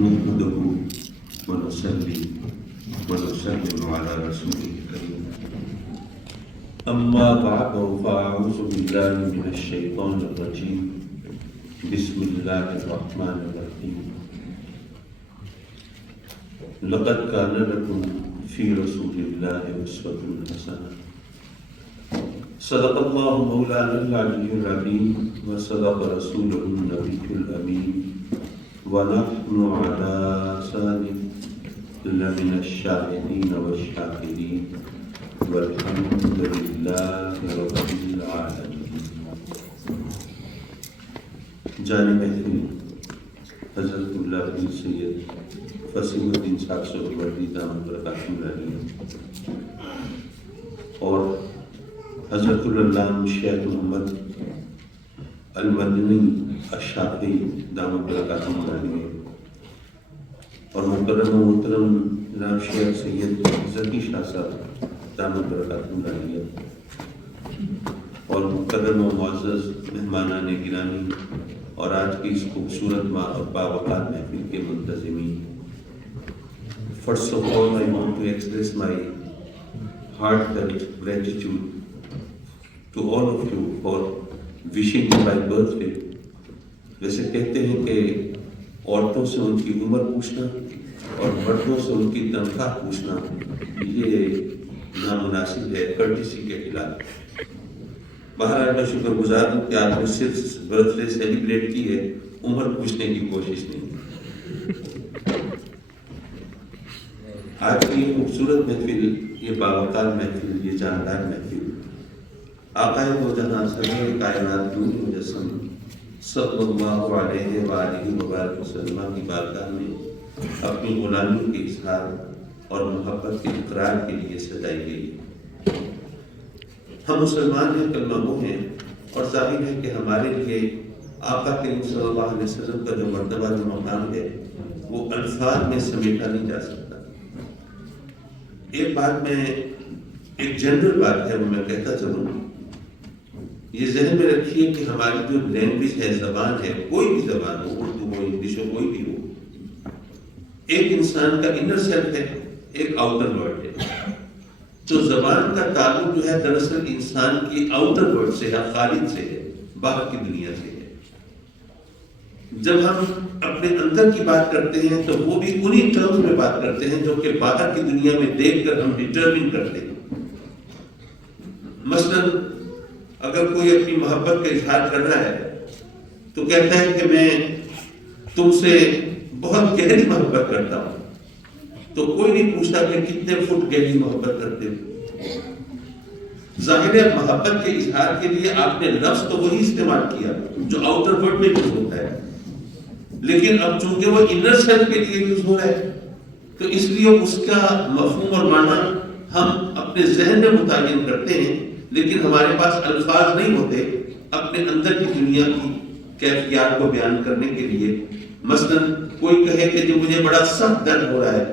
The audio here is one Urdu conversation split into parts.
نحمده ونصلي ونسلم على رسوله الكريم أما بعد فأعوذ بالله من الشيطان الرجيم بسم الله الرحمن الرحيم لقد كان لكم في رسول الله أسوة حسنة صدق الله مولانا العلي العظيم وصدق رسوله النبي الأمين ونحن على ذلك لمن الشاهدين والشاكرين والحمد لله رب العالمين. جانب محفل حضرت اللہ پیر سید فصیح الدین صاحب سہروردی دامت برکاتہ العالیہ اور حضرت العلامہ شیخ محمد المدنی الشافعی دامت برکاتہ العالیہ اور مکرم و محترم جناب شیخ سید ذکی شاہ صاحب دامت برکاتہ العالیہ اور مکرم و معزز مہمانان گرامی اور آج کی اس خوبصورت اور باوقار محفل کے منتظمین. First of all, I want to express my heartfelt gratitude to all of you for wishing my birthday. ویسے کہتے ہیں کہ عورتوں سے ان کی عمر پوچھنا اور مردوں سے ان کی تنخواہ پوچھنا یہ نامناسب ہے، کورٹیسی کے خلاف. بہرحال میں شکر گزار ہوں کہ آپ نے صرف برتھ ڈے سیلیبریٹ کی ہے، عمر پوچھنے کی کوشش نہیں. آج کی یہ خوبصورت محفل، یہ باوقار محفل، یہ جاندار محفل آقا دو جہاں سرور کائنات نور مجسم صلی اللہ علیہ وآلہ وبارک وسلم کی بارگاہ میں اپنی غلامی کے اظہار اور محبت کے اقرار کے لیے سجائی گئی. ہم مسلمان ہیں، کلمہ گو ہیں، اور ظاہر ہے کہ ہمارے لیے آقا کریم صلی اللہ علیہ وسلم کا جو مرتبہ، جو مقام ہے، وہ الفاظ میں سمیٹا نہیں جا سکتا. ایک بات میں، ایک جنرل بات ہے، وہ میں کہتا چلوں. یہ ذہن میں رکھیے کہ ہماری جو لینگویج ہے، زبان ہے، کوئی بھی زبان ہو، اردو ہو، انگلش ہو، کوئی بھی ہو، ایک انسان کا انر سیلف ہے، ایک آؤٹر ورلڈ ہے. تو زبان کا تعلق جو ہے دراصل انسان کی آؤٹر ورلڈ سے ہے، خارج سے ہے، باہر کی دنیا سے ہے. جب ہم اپنے اندر کی بات کرتے ہیں تو وہ بھی انہی ٹرمز میں بات کرتے ہیں جو کہ باہر کی دنیا میں دیکھ کر ہم ڈٹرمن کرتے ہیں. مثلا اگر کوئی اپنی محبت کا اظہار کر رہا ہے تو کہتا ہے کہ میں تم سے بہت گہری محبت کرتا ہوں، تو کوئی نہیں پوچھتا کہ کتنے فٹ گہری محبت کرتے ہو. ظاہر ہے محبت کے اظہار کے لیے آپ نے لفظ تو وہی استعمال کیا جو آؤٹر ورلڈ میں یوز ہوتا ہے، لیکن اب چونکہ وہ انر سیلف کے لیے یوز ہو رہا ہے تو اس لیے اس کا مفہوم اور معنی ہم اپنے ذہن میں متعین کرتے ہیں، لیکن ہمارے پاس الفاظ نہیں ہوتے اپنے اندر کی دنیا کی کیفیات کو بیان کرنے کے لیے. مثلا کوئی کہے کہ جو مجھے بڑا سخت درد ہو رہا ہے،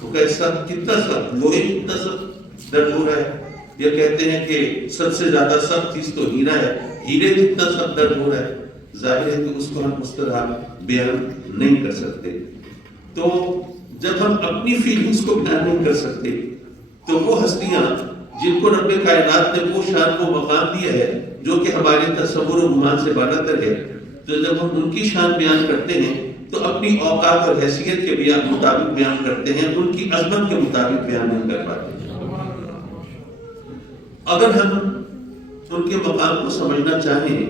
تو کہ سخت کتنا سخت، لوہے کتنا سخت درد ہو رہا ہے. یہ کہتے ہیں کہ سب سے زیادہ سخت چیز تو ہیرا ہے، ہیرے جتنا سخت درد ہو رہا ہے. ظاہر ہے کہ اس کو ہم اس طرح بیان نہیں کر سکتے. تو جب ہم اپنی فیلنگز کو بیان نہیں کر سکتے تو وہ ہستیاں جن کو رب کائنات نے وہ شان کو مقام دیا ہے جو کہ ہمارے تصور و گمان سے بالا تر ہے، تو جب ہم ان کی شان بیان کرتے ہیں تو اپنی اوقات اور حیثیت کے مطابق بیان کرتے ہیں، ان کی عظمت کے مطابق بیان نہیں کر پاتے. اگر ہم ان کے مقام کو سمجھنا چاہیں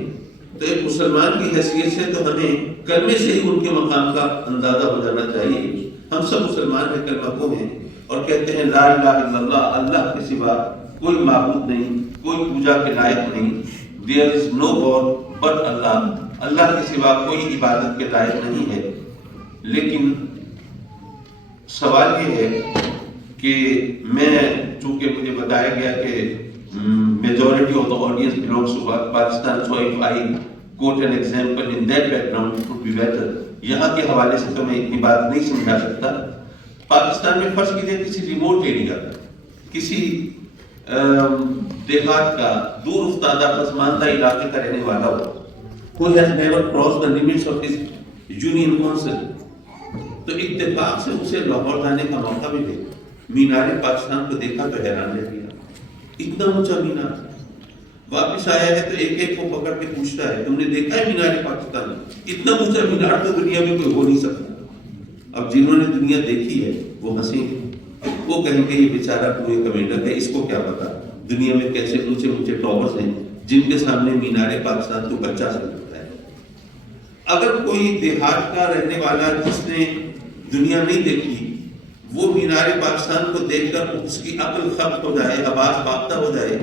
تو ایک مسلمان کی حیثیت سے تو ہمیں کلمے سے ہی ان کے مقام کا اندازہ ہو جانا چاہیے. ہم سب مسلمان ہیں، کلمہ گو ہیں، اور کہتے ہیں لا الہ الا اللہ، اللہ کے سوا کوئی معبود نہیں، کوئی پوجا کے لائق نہیں. There is no God but Allah، اللہ کے سوا کوئی عبادت کے لائق نہیں ہے. لیکن سوال یہ ہے کہ میں، چونکہ مجھے بتایا گیا کہ majority of the audience belongs to Pakistan, so if I quote an example in that background it would be better. یہاں کے حوالے سے تو میں اتنی بات نہیں سمجھا سکتا. پاکستان میں فرض کیجیے کسی ریموٹ ایریا کا، کسی دیہات کا، دور افتادہ پسماندہ علاقے کا رہنے والا ہو، who has never crossed the limits of his union council. تو اتفاق سے اسے لاہور جانے کا موقع ملے، مینار پاکستان کو دیکھا تو حیران رہ گیا، اتنا اونچا مینار۔ واپس آیا ہے تو ایک ایک کو پکڑ کے پوچھتا ہے تم نے دیکھا ہے مینار پاکستان؟ اتنا اونچا مینار تو دنیا میں کوئی ہو نہیں سکتا۔ اب جنہوں نے دنیا دیکھی ہے وہ ہنسیں گے، وہ کہیں گے یہ بیچارہ کوئی کمینڈر ہے، اس کو کیا پتا دنیا میں کیسے اونچے اونچے ٹاورز ہیں جن کے سامنے مینار پاکستان تو بچہ سا لگتا ہے۔ اگر کوئی دیہات کا رہنے والا جس نے دنیا نہیں دیکھی، وہ مینار پاکستان کو دیکھ کر اس کی عقل خراب ہو جائے، آواز باختہ ہو جائے،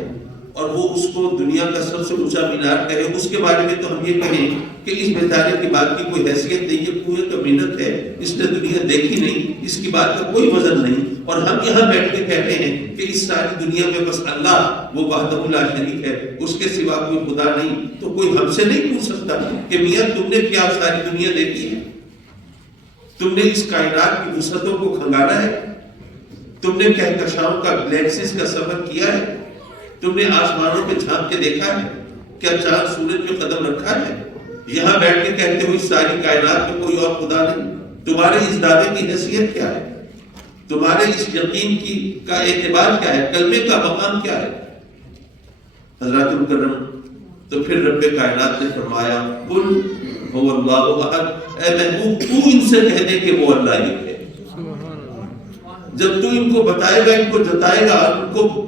اور وہ اس کو دنیا کا سب سے اونچا مینار کہے، اس کے بارے میں تو ہم یہ کہیں کہ اس بیچارے کی بات کی کوئی حیثیت نہیں، یہ کوئی کا محنت ہے، اس نے دنیا دیکھی نہیں، اس کی بات کا کوئی وزن نہیں۔ اور ہم یہاں بیٹھ کے کہتے ہیں کہ اس ساری دنیا میں بس اللہ وہ وحدہ لا شریک ہے، اس کے سوا کوئی خدا نہیں، تو کوئی ہم سے نہیں پوچھ سکتا کہ میاں تم نے کیا ساری دنیا دیکھی ہے؟ تم نے اس کائنات کی وسعتوں کو کھنگالا ہے؟ تم نے کہکشاؤں کا گلیکسیز کا سفر کیا ہے؟ تم نے آسمانوں پہ جھانک کے دیکھا ہے؟ کیا چاند سورج پہ قدم رکھا ہے؟ یہاں بیٹھ کے کہتے ہو اس ساری کائنات میں کوئی اور خدا نہیں؟ تمہارے اس دعوے کی حیثیت کیا ہے؟ تمہارے اس یقین کی کا اعتبار کیا ہے؟ کلمے کا مقام کیا ہے؟ حضرات مکرم، تو پھر رب کائنات نے فرمایا قل هو اللہ احد، اے محبوب تو ان سے کہہ دے کہ وہ اللہ ہی ہے۔ جب تو ان کو بتائے گا، ان کو جتائے گا، ان کو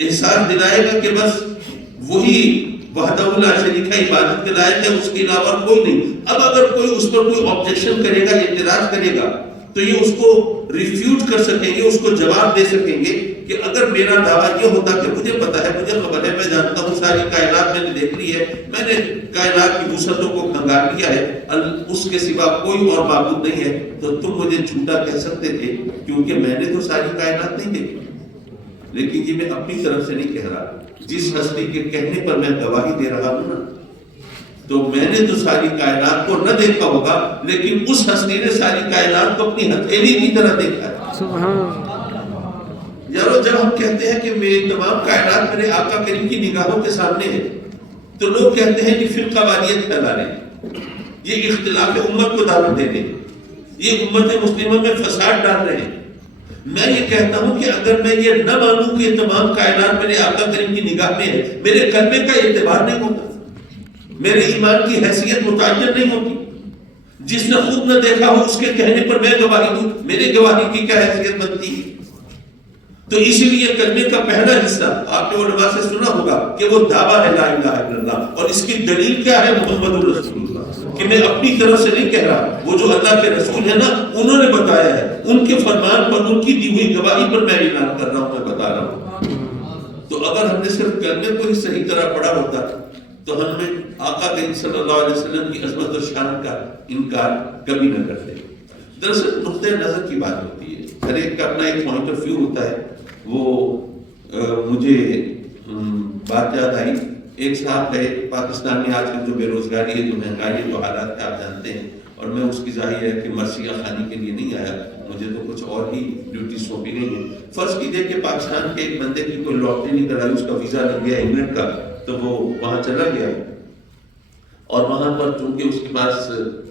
احساس دلائے گا کہ بس وہی وحدہ لا شریک ہے، عبادت کے لائق ہے، اس کے علاوہ کوئی نہیں۔ اب اگر کوئی اس پر کوئی آبجیکشن کرے گا، اعتراض کرے گا، تو یہ اس کو ریفیوٹ کر سکیں گے، اس کو جواب دے سکیں گے کہ اگر میرا دعویٰ یہ ہوتا کہ مجھے پتا ہے، مجھے خبر ہے، میں جانتا ہوں ساری کائنات میں نے دیکھ لی ہے، میں نے کائنات کی وسعتوں کو کھنگال لیا ہے، اس کے سوا کوئی اور معبود نہیں ہے، تو تم مجھے جھوٹا کہہ سکتے تھے کیونکہ میں نے تو ساری کائنات نہیں دیکھی۔ لیکن یہ میں اپنی طرف سے نہیں کہہ رہا، جس ہستی کے کہنے پر میں گواہی دے رہا ہوں نا، تو میں نے تو ساری کائنات کو نہ دیکھا ہوگا، لیکن اس ہستی نے ساری کائنات کو اپنی ہتھیلی کی طرح دیکھا ہے۔ سبحان یارو، جب ہم کہتے ہیں کہ میری تمام کائنات میرے آقا کریم کی نگاہوں کے سامنے ہے، تو لوگ کہتے ہیں کہ فرقہ واریت پھیلا رہے ہیں، یہ اختلاف امت کو دعوت دے رہے ہیں، یہ امت مسلمہ میں فساد ڈال رہے ہیں۔ میں یہ کہتا ہوں کہ اگر میں یہ نہ مانوں کہ تمام کائنات میرے آقا کریم کی نگاہ میں ہے، میرے کلمے کا اعتبار نہیں ہوتا، میرے ایمان کی حیثیت متعین نہیں ہوتی۔ جس نے خود نہ دیکھا ہو اس کے کہنے پر میں گواہی دوں، میرے گواہی کی کیا حیثیت بنتی ہے؟ تو اسی لیے کلمے کا پہلا حصہ آپ نے علماء سے سنا ہوگا کہ وہ دعویٰ ہے لا الہ الا اللہ، اور اس کی دلیل کیا ہے؟ محمد رسول اللہ، کہ میں اپنی طرف سے نہیں کہہ رہا، وہ جو اللہ کے رسول ہے نا، انہوں نے بتایا ہے، ان کے فرمان پر، ان کی دی ہوئی گواہی پر میں اعلان کر رہا ہوں، میں بتا رہا ہوں۔ تو اگر ہم نے صرف کلمے کو ہی صحیح طرح پڑھا ہوتا تو ہم نے آقا کریم صلی اللہ علیہ وسلم کی عظمت و شان کا انکار کبھی نہ کرتے۔ دراصل نقطۂ نظر کی بات ہوتی ہے، ہر ایک کا اپنا ایک پوائنٹ آف ویو ہوتا ہے۔ وہ مجھے بات یاد آئی، ایک صاحب ہے پاکستان میں آج کل جو بے روزگاری ہے، جو مہنگائی ہے، جو حالات ہے آپ جانتے ہیں، اور میں اس کی ظاہر ہے کہ مرثیہ خانی کے لیے نہیں آیا، مجھے تو کچھ اور ہی ڈیوٹی سونپی گئی ہے۔ فرض کیجیے کہ پاکستان کے ایک بندے کی کوئی لاٹری نہیں کرائی، اس کا ویزا لگ گیا انگلینڈ کا، تو وہ وہاں چلا گیا، اور وہاں پر چونکہ اس کے پاس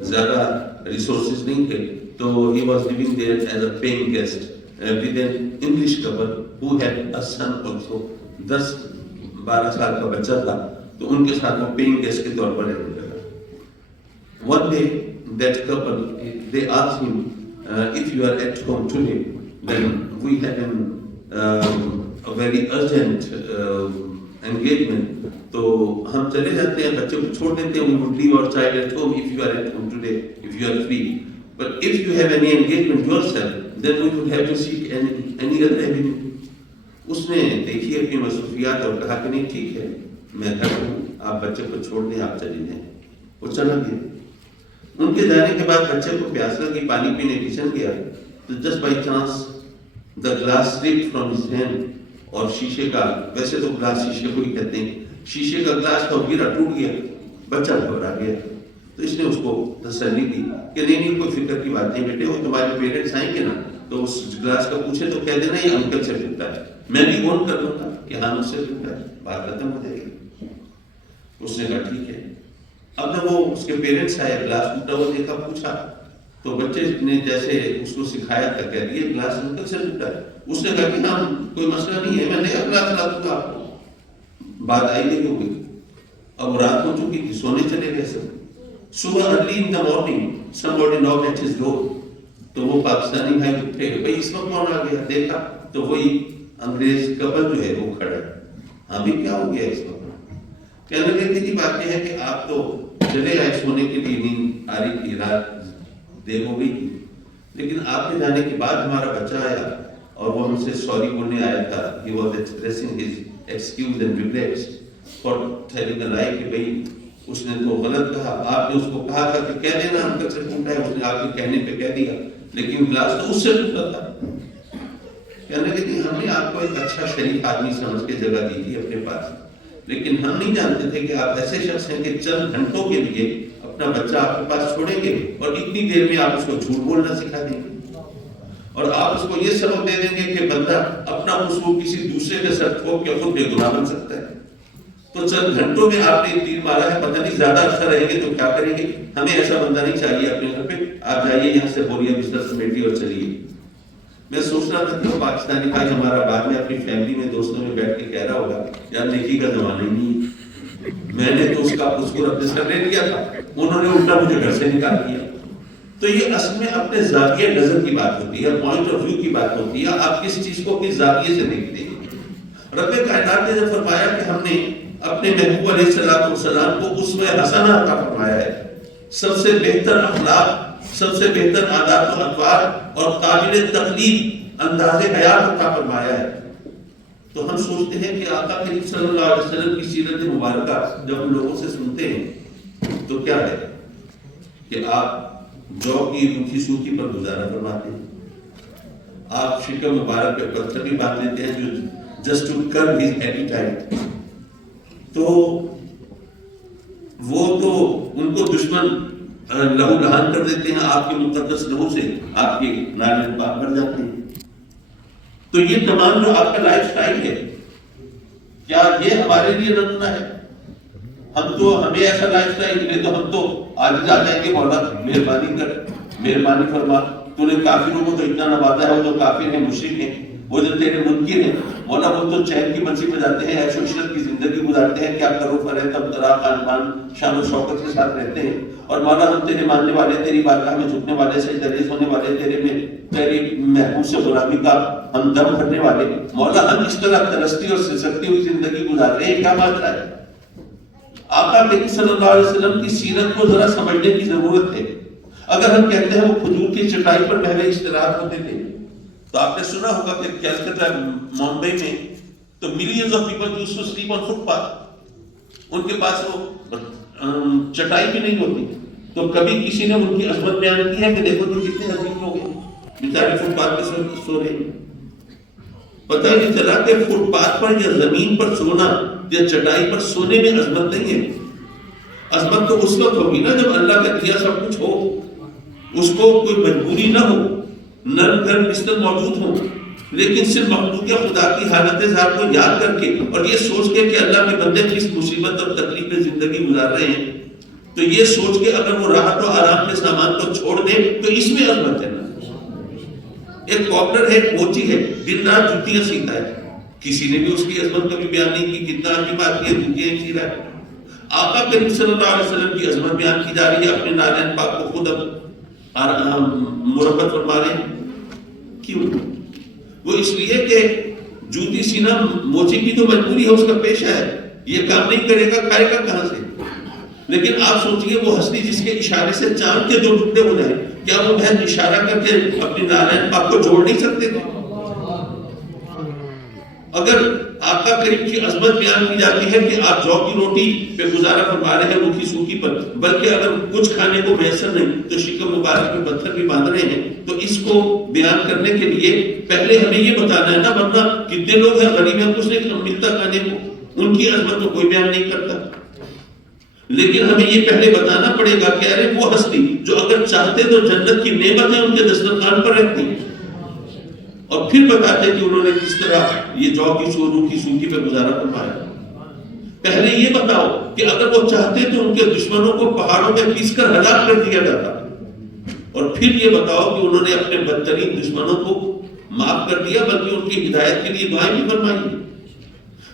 زیادہ ریسورسز نہیں تھے، تو he was living there as a paying guest with an English couple who had a son also، 10-12 سال کا بچہ تھا، تو ان کے ساتھ وہ paying guest کے طور پر رہنے لگا۔ One day that couple they asked him if you are at home today then we have a very urgent engagement، تو ہم چلے جاتے ہیں، بچے کو چھوڑ دیتے ہیں، we would leave our child at home if you are at home today, if you are free, but if you have any engagement yourself then we would have to seek any other avenue۔ اس نے دیکھی اپنی مصروفیات اور کہا کہ نہیں ٹھیک ہے، میں گھر ہوں، آپ بچے کو چھوڑ دیں، آپ چلے جائیں۔ وہ چلا گیا۔ ان کے جانے کے بعد بچے کو پیاس لگی، پانی پینے کچن گیا، تو just by chance the glass slipped from his hand، اور شیشے کا، ویسے تو گلاس شیشے کو ہی کہتے ہیں، شیشے کا گلاس تو گرا، ٹوٹ گیا، بچہ گھبرا گیا۔ تو اس نے اس کو تسلی دی کہ نہیں کوئی فکر کی بات نہیں بیٹے، وہ تمہارے پیرنٹس آئیں گے نا تو اس گلاس کا پوچھے تو کہہ دینا یہ انکل سے پھرتا ہے، میں بھی فون کر دوں گا کہ ہاں مجھ سے پھرتا ہے، بات ختم ہو جائے گی۔ اس نے کہا ٹھیک ہے۔ اب جب وہ اس کے پیرنٹس آئے، گلاس ٹوٹا ہوا دیکھا، پوچھا تو بچے نے جیسے اس کو سکھایا تھا کہ یہ گلاس انکل سے ٹوٹا ہے، اس نے کہا کہ ہاں کوئی مسئلہ نہیں ہے، میں نیا گلاس لا دوں گا آپ کو. بات آئی نہیں ہوگی. اب رات ہو چکی تھی، سونے چلے گئے سب. صبح early in the morning somebody knocked at his door. تو وہ پاکستانی بھائی اٹھے، بھائی اس وقت کون آ گیا؟ دیکھا تو وہی انگریز کپل جو ہے وہ کھڑا ہے. ہاں بھی کیا ہو گیا اس وقت؟ کہنے لگے کہ بات یہ ہے کہ آپ تو چلے آئے سونے کے لیے، نیند آ رہی تھی، رات دیر ہو گئی تھی، لیکن آپ کے جانے کے بعد ہمارا بچہ آیا اور وہ ہم سے سوری بولنے آیا تھا. He was expressing his excuse and regrets for telling a lie کہ بھئی اس نے تو غلط کہا. آپ نے اس کو کہا تھا کہ کہہ دینا انکل سے ٹوٹا ہے، اس نے آپ کے کہنے پہ کہہ دیا، لیکن گلاس تو اس سے ٹوٹا تھا. کہنے لگے کہ ہم نے آپ کو ایک اچھا شریف آدمی سمجھ کے جگہ دی تھی اپنے پاس، لیکن ہم نہیں جانتے تھے کہ آپ ایسے شخص ہیں کہ چند گھنٹوں کے لیے اپنا بچہ آپ کے پاس چھوڑیں گے اور اتنی دیر میں آپ اس کو جھوٹ بولنا سکھا دیں گے اور آپ اس کو یہ سبق دے دیں گے کہ بندہ اپنا قصور کسی دوسرے کے سر ٹھوک کے خود بے گناہ بن سکتا ہے. تو چند گھنٹوں میں آپ نے تیر مارا ہے، پتہ نہیں زیادہ اچھا رہیں گے تو کیا کریں گے. ہمیں ایسا بندہ نہیں چاہیے اپنے گھر پہ. آپ جائیے یہاں سے بولیے بستر سمیٹیے اور چلیے. میں سوچ رہا تھا کہ وہ پاکستانی بھائی ہمارا بعد میں اپنی فیملی میں دوستوں میں بیٹھ کے کہہ رہا ہوگا یار نیکی کا زمانہ ہی نہیں ہے، میں نے تو اس کا قصور اپنے سر لے لیا تھا، انہوں نے الٹا مجھے گھر سے نکال دیا. تو یہ اصل میں اپنے زاویہ نظر کی بات ہوتی ہے، پوائنٹ آف ویو کی بات ہوتی ہے. آپ کس چیز کو کس زاویے سے دیکھتے ہیں. رب کائنات نے جب فرمایا کہ ہم نے اپنے محبوب علیہ السلام کو اسوہ حسنہ عطا فرمایا ہے، سب سے بہتر اخلاق، سب سے بہتر عادات و اطوار اور قابل تقلید انداز حیات عطا فرمایا ہے، تو ہم سوچتے ہیں کہ آقا کریم صلی اللہ علیہ وسلم کی سیرت مبارکہ جب ہم لوگوں سے سنتے ہیں تو کیا ہے کہ آپ جو کی روکھی سوکھی پر گزارا فرماتے ہیں، آپ شکم مبارک پہ پتھر بھی باندھ لیتے ہیں جو just to curb his appetite. تو وہ تو ان کو دشمن لہو لہان کر دیتے ہیں، آپ کے مقدس لہو سے آپ کے ناریل پاک بن جاتے ہیں. تو یہ تمام جو آپ کا لائف سٹائل ہے، کیا یہ ہمارے لیے نمونہ ہے؟ ہم تو ہمیں ایسا لائف سٹائل ملے تو ہم تو آج آ جائیں گے، مولا مہربانی کر، مہربانی فرما، تو نے کافروں کو تو اتنا نوازا ہے، وہ تو کافر ہیں، مشرک ہیں، وہ جو تیرے منکر ہیں، مولا وہ تو چین کی منصب پہ جاتے ہیں، عیش و عشرت کی زندگی گزارتے ہیں، کیا کرو فرے تب طرح خان شان و شوکت کے ساتھ رہتے ہیں، اور مولا ہم تیرے ماننے والے، تیری بارگاہ میں جھکنے والے، سجدہ ریز ہونے والے، تیری محبوب سے غلامی کا ہم دم بھرنے والے، مولا ہم اس طرح ترستی اور سسکتی ہوئی زندگی گزار رہے ہیں، کیا ماجرا ہے؟ آقا کریم صلی اللہ علیہ وسلم کی سیرت کو ذرا سمجھنے کی ضرورت ہے. اگر ہم کہتے ہیں وہ کھجور کی چٹائی پر محو استراحت ہوتے تھے، تو آپ نے سنا ہوگا کہ کلکتہ ممبئی میں تو millions of people used to sleep on footpath, ان کے پاس وہ چٹائی بھی نہیں ہوتی. تو کبھی کسی نے ان کی عظمت بیان کی ہے کہ دیکھو تو کتنے عظیم لوگ ہیں، بیچارے فٹ پاتھ پہ سو رہے ہیں. پتہ ہی نہیں چلا کہ فٹ پاتھ پر یا زمین پر سونا یا چٹائی پر سونے میں عظمت نہیں ہے. عظمت تو اس وقت ہوگی نا جب اللہ کا دیا سب کچھ ہو، اس کو کوئی مجبوری نہ ہو، نرم گرم بستر موجود ہو، لیکن صرف مخلوق خدا کی حالت ذات کو یاد کر کے اور یہ سوچ کے کہ اللہ کے بندے کس مصیبت اور تکلیف میں زندگی گزار رہے ہیں، تو یہ سوچ کے اگر وہ راحت و آرام کے سامان کو چھوڑ دے تو اس میں عظمت ہے نا. ایک پاپلر ہے، کوچی ہے، دن رات جوتیاں سیتا ہے، کسی نے بھی اس کی عظمت کبھی بیان نہیں کی، کتنا عجیب بات ہے، جوتیاں سی رہا ہے. آقا کریم صلی اللہ علیہ وسلم کی عظمت بیان کی جا رہی ہے، اپنے نالین پاک کو خود مربت فرما رہے ہیں. کیوں؟ وہ اس لیے کہ جوتی سینا موچی کی تو مجبوری ہے، اس کا پیشہ ہے، یہ کام نہیں کرے گا کھائے گا کہاں سے. لیکن آپ سوچئے وہ ہستی جس کے اشارے سے چاند کے دو ٹکڑے ہو جائیں، کیا وہ بہت اشارہ کر کے اپنی نالین پاک کو جوڑ نہیں سکتے تھے؟ اگر آقا کریم کی عظمت بیان کی جاتی ہے کہ آپ جو کی روٹی پہ گزارا فرما رہے ہیں روکھی سوکھی پر، بلکہ اگر کچھ کھانے کو میسر نہیں تو شکم مبارک پہ پتھر بھی باندھ رہے ہیں، تو اس کو بیان کرنے کے لیے پہلے ہمیں یہ بتانا ہے نا، ورنہ کتنے لوگ ہیں غریب ہیں، کچھ نہیں ملتا کھانے کو، ان کی عظمت تو کوئی بیان نہیں کرتا. لیکن ہمیں یہ پہلے بتانا پڑے گا کہ ارے وہ ہستی جو اگر چاہتے تو جنت کی نعمتیں ان کے دسترخوان پر رہتی، اور پھر بتاتے کہ انہوں نے کس طرح یہ جو کی روکھی سوکھی پہ گزارا فرمایا. پہلے یہ بتاؤ کہ اگر وہ چاہتے تو ان کے دشمنوں کو پہاڑوں میں پیس کر ہلاک کر دیا جاتا، اور پھر یہ بتاؤ کہ انہوں نے اپنے بدترین دشمنوں کو معاف کر دیا بلکہ ان کی ہدایت کے لیے دعائیں بھی فرمائی.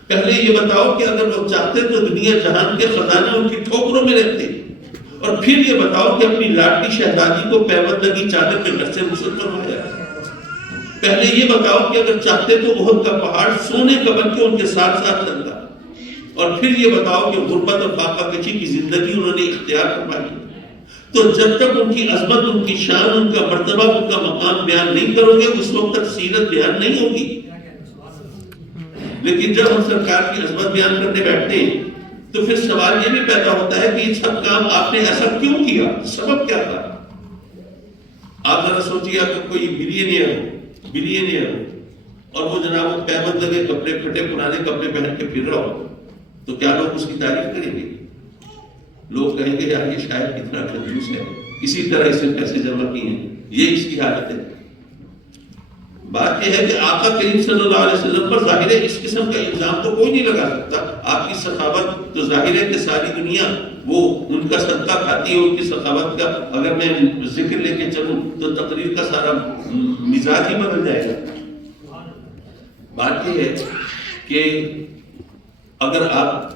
پہلے یہ بتاؤ کہ اگر وہ چاہتے تو دنیا جہان کے خزانے ان کی ٹھوکروں میں رہتے. اور پھر یہ بتاؤ کہ اپنی لاڈلی شہزادی کو پیوندگی چادر کے گھر سے رخصت کروایا. پہلے یہ بتاؤ کہ اگر چاہتے تو احد کا پہاڑ سونے کا بن کے ان کے ساتھ ساتھ چلتا. اور پھر یہ بتاؤ کہ غربت اور فاقہ کشی کی زندگی انہوں نے اختیار فرمائی. تو جب تک ان کی عظمت، ان کی شان، ان کا مرتبہ، ان کا مقام بیان نہیں کرو گے اس وقت تک سیرت بیان نہیں ہوگی. لیکن جب ہم سرکار کی عظمت بیان کرنے بیٹھتے ہیں تو پھر سوال یہ بھی پیدا ہوتا ہے کہ یہ سب کام آپ نے ایسا کیوں کیا، سبب کیا تھا. آپ ذرا سوچیے کہ کوئی بلینئر ہو اور وہ جناب پیبند لگے کپڑے، پھٹے پرانے کپڑے پہن کے پھر رہا ہو تو کیا لوگ اس کی تعریف کریں گے؟ لوگ کہیں گے یار یہ شاید کتنا کنجوس ہے، اسی طرح اس نے پیسے جمع کیے ہیں، یہ اس کی حالت ہے. بات یہ ہے کہ آقا کریم صلی اللہ علیہ وسلم پر ظاہر ہے اس قسم کا الزام تو کوئی نہیں لگا سکتا. آپ کی سخاوت تو ظاہر ہے کہ ساری دنیا وہ ان کا صدقہ کھاتی ہے. ان کی سخاوت کا اگر میں ذکر لے کے چلوں تو تقریر کا سارا مزاج ہی بدل جائے گا. بات یہ ہے کہ اگر آپ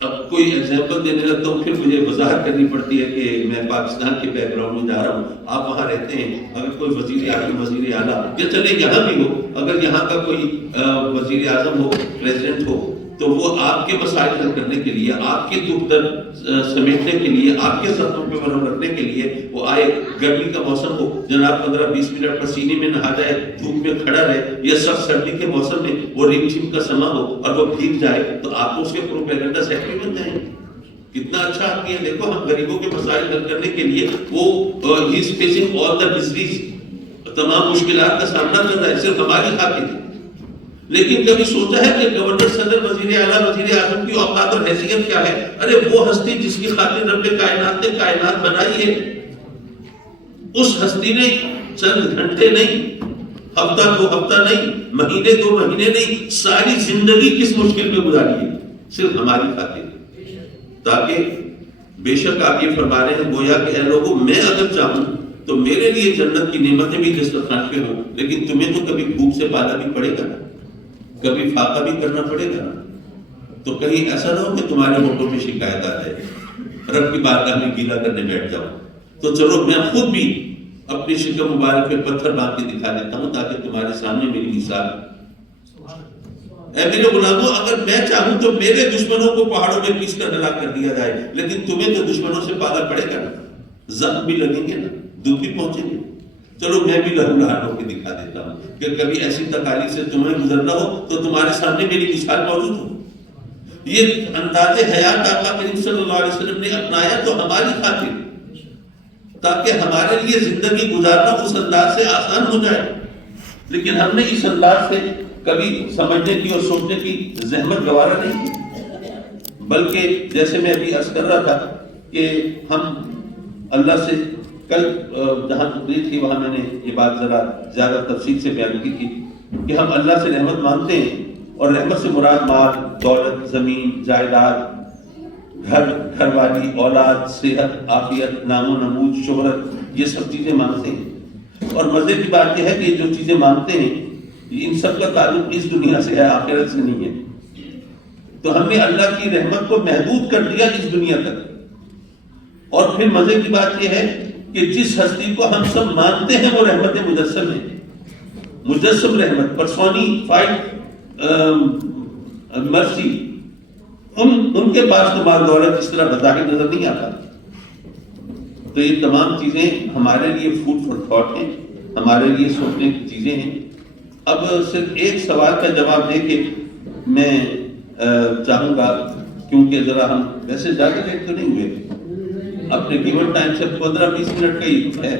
اب کوئی ایگزامپل دینے لگتا ہوں پھر مجھے وضاحت کرنی پڑتی ہے کہ میں پاکستان کے بیک گراؤنڈ میں جا رہا ہوں. آپ وہاں رہتے ہیں، اگر کوئی وزیر اعظم، وزیر اعلیٰ یا چلے یہاں بھی ہو، اگر یہاں کا کوئی وزیر اعظم ہو، پریزیڈنٹ ہو، تو وہ آپ کے مسائل حل کرنے کے لیے، آپ کے دکھ درد سمیٹنے کے لیے، آپ کے زخموں پہ مرہم رکھنے کے لیے وہ آئے. گرمی کا موسم ہو، جناب 15-20 منٹ پسینے میں نہا جائے، دھوپ میں کھڑا رہے، یا سخت سردی کے موسم میں وہ رم جھم کا سما ہو اور وہ بھیگ جائے تو آپ اس کے پروپیگنڈا سیکٹری بن جائیں. کتنا اچھا آدمی ہے، دیکھو ہم غریبوں کے مسائل حل کرنے کے لیے وہ ہی is facing all the disease, تمام مشکلات کا سامنا کر رہا ہے صرف ہماری خاطر. لیکن کبھی سوچا ہے کہ گورنر، صدر، وزیر اعلیٰ، وزیر اعظم کی اوقات اور حیثیت کیا ہے؟ ارے وہ ہستی جس کی خاطر رب کائنات نے کائنات بنائی ہے، اس ہستی نے چند گھنٹے نہیں، ہفتہ دو ہفتہ نہیں، مہینے دو مہینے نہیں، ساری زندگی کس مشکل میں گزاری ہے صرف ہماری خاطر. تاکہ بے شک آپ یہ فرما رہے ہیں گویا کہ اے لوگوں میں اگر چاہوں تو میرے لیے جنت کی نعمتیں بھی دسترخوان پہ ہوں، لیکن تمہیں تو کبھی بھوک سے پالا بھی پڑے گا، کبھی فاقہ بھی کرنا پڑے گا. تو کہیں ایسا نہ ہو کہ تمہارے ہوٹوں میں شکایت آ جائے، رب کی بارگاہ میں گیلا کرنے بیٹھ جاؤ. تو چلو میں خود بھی اپنی شکم مبارک پہ پتھر باندھ کے دکھا دیتا ہوں تاکہ تمہارے سامنے میری مثال. اے میرے غلاموں، اگر میں چاہوں تو میرے دشمنوں کو پہاڑوں میں پیس کر ہلاک کر دیا جائے، لیکن تمہیں تو دشمنوں سے پالا پڑے گا نا، زخم بھی لگیں گے نا، دکھ بھی پہنچیں گے. چلو میں بھی لہو لہان ہو کے دکھا دیتا ہوں کہ کبھی ایسی تکالیف سے تمہیں گزرنا ہو تو تمہارے سامنے میری مثال موجود ہو. یہ انداز حیات آقا کریم صلی اللہ علیہ وسلم نے اپنایا تو ہماری خاطر، تاکہ ہمارے لیے زندگی گزارنا اس انداز سے آسان ہو جائے. لیکن ہم نے اس انداز سے کبھی سمجھنے کی اور سوچنے کی زحمت گوارا نہیں کی، بلکہ جیسے میں ابھی عرض کر رہا تھا کہ ہم اللہ سے کل جہاں تقریر تھی وہاں میں نے یہ بات ذرا زیادہ تفصیل سے بیان کی تھی کہ ہم اللہ سے رحمت مانگتے ہیں، اور رحمت سے مراد مال، دولت، زمین، جائیداد، گھر والی، اولاد، صحت، عافیت، نام و نمود، شہرت، یہ سب چیزیں مانگتے ہیں. اور مزے کی بات یہ ہے کہ یہ جو چیزیں مانگتے ہیں ان سب کا تعلق اس دنیا سے ہے، آخرت سے نہیں ہے. تو ہم نے اللہ کی رحمت کو محدود کر دیا اس دنیا تک. اور پھر مزے کی بات یہ ہے کہ جس ہستی کو ہم سب مانتے ہیں وہ رحمت مجسم ہے، مجسم رحمت، پرسونیفائڈ مرسی. ان کے پاس تو مال دولت اس طرح بظاہر نظر نہیں آتا. تو یہ تمام چیزیں ہمارے لیے فوڈ فار تھاٹ ہیں، ہمارے لیے سوچنے کی چیزیں ہیں. اب صرف ایک سوال کا جواب دے کے میں چاہوں گا، کیونکہ ذرا ہم ویسے زیادہ لیٹ تو نہیں ہوئے، اپنے گیون ٹائم سے 15-20 منٹ کا ہی ہے.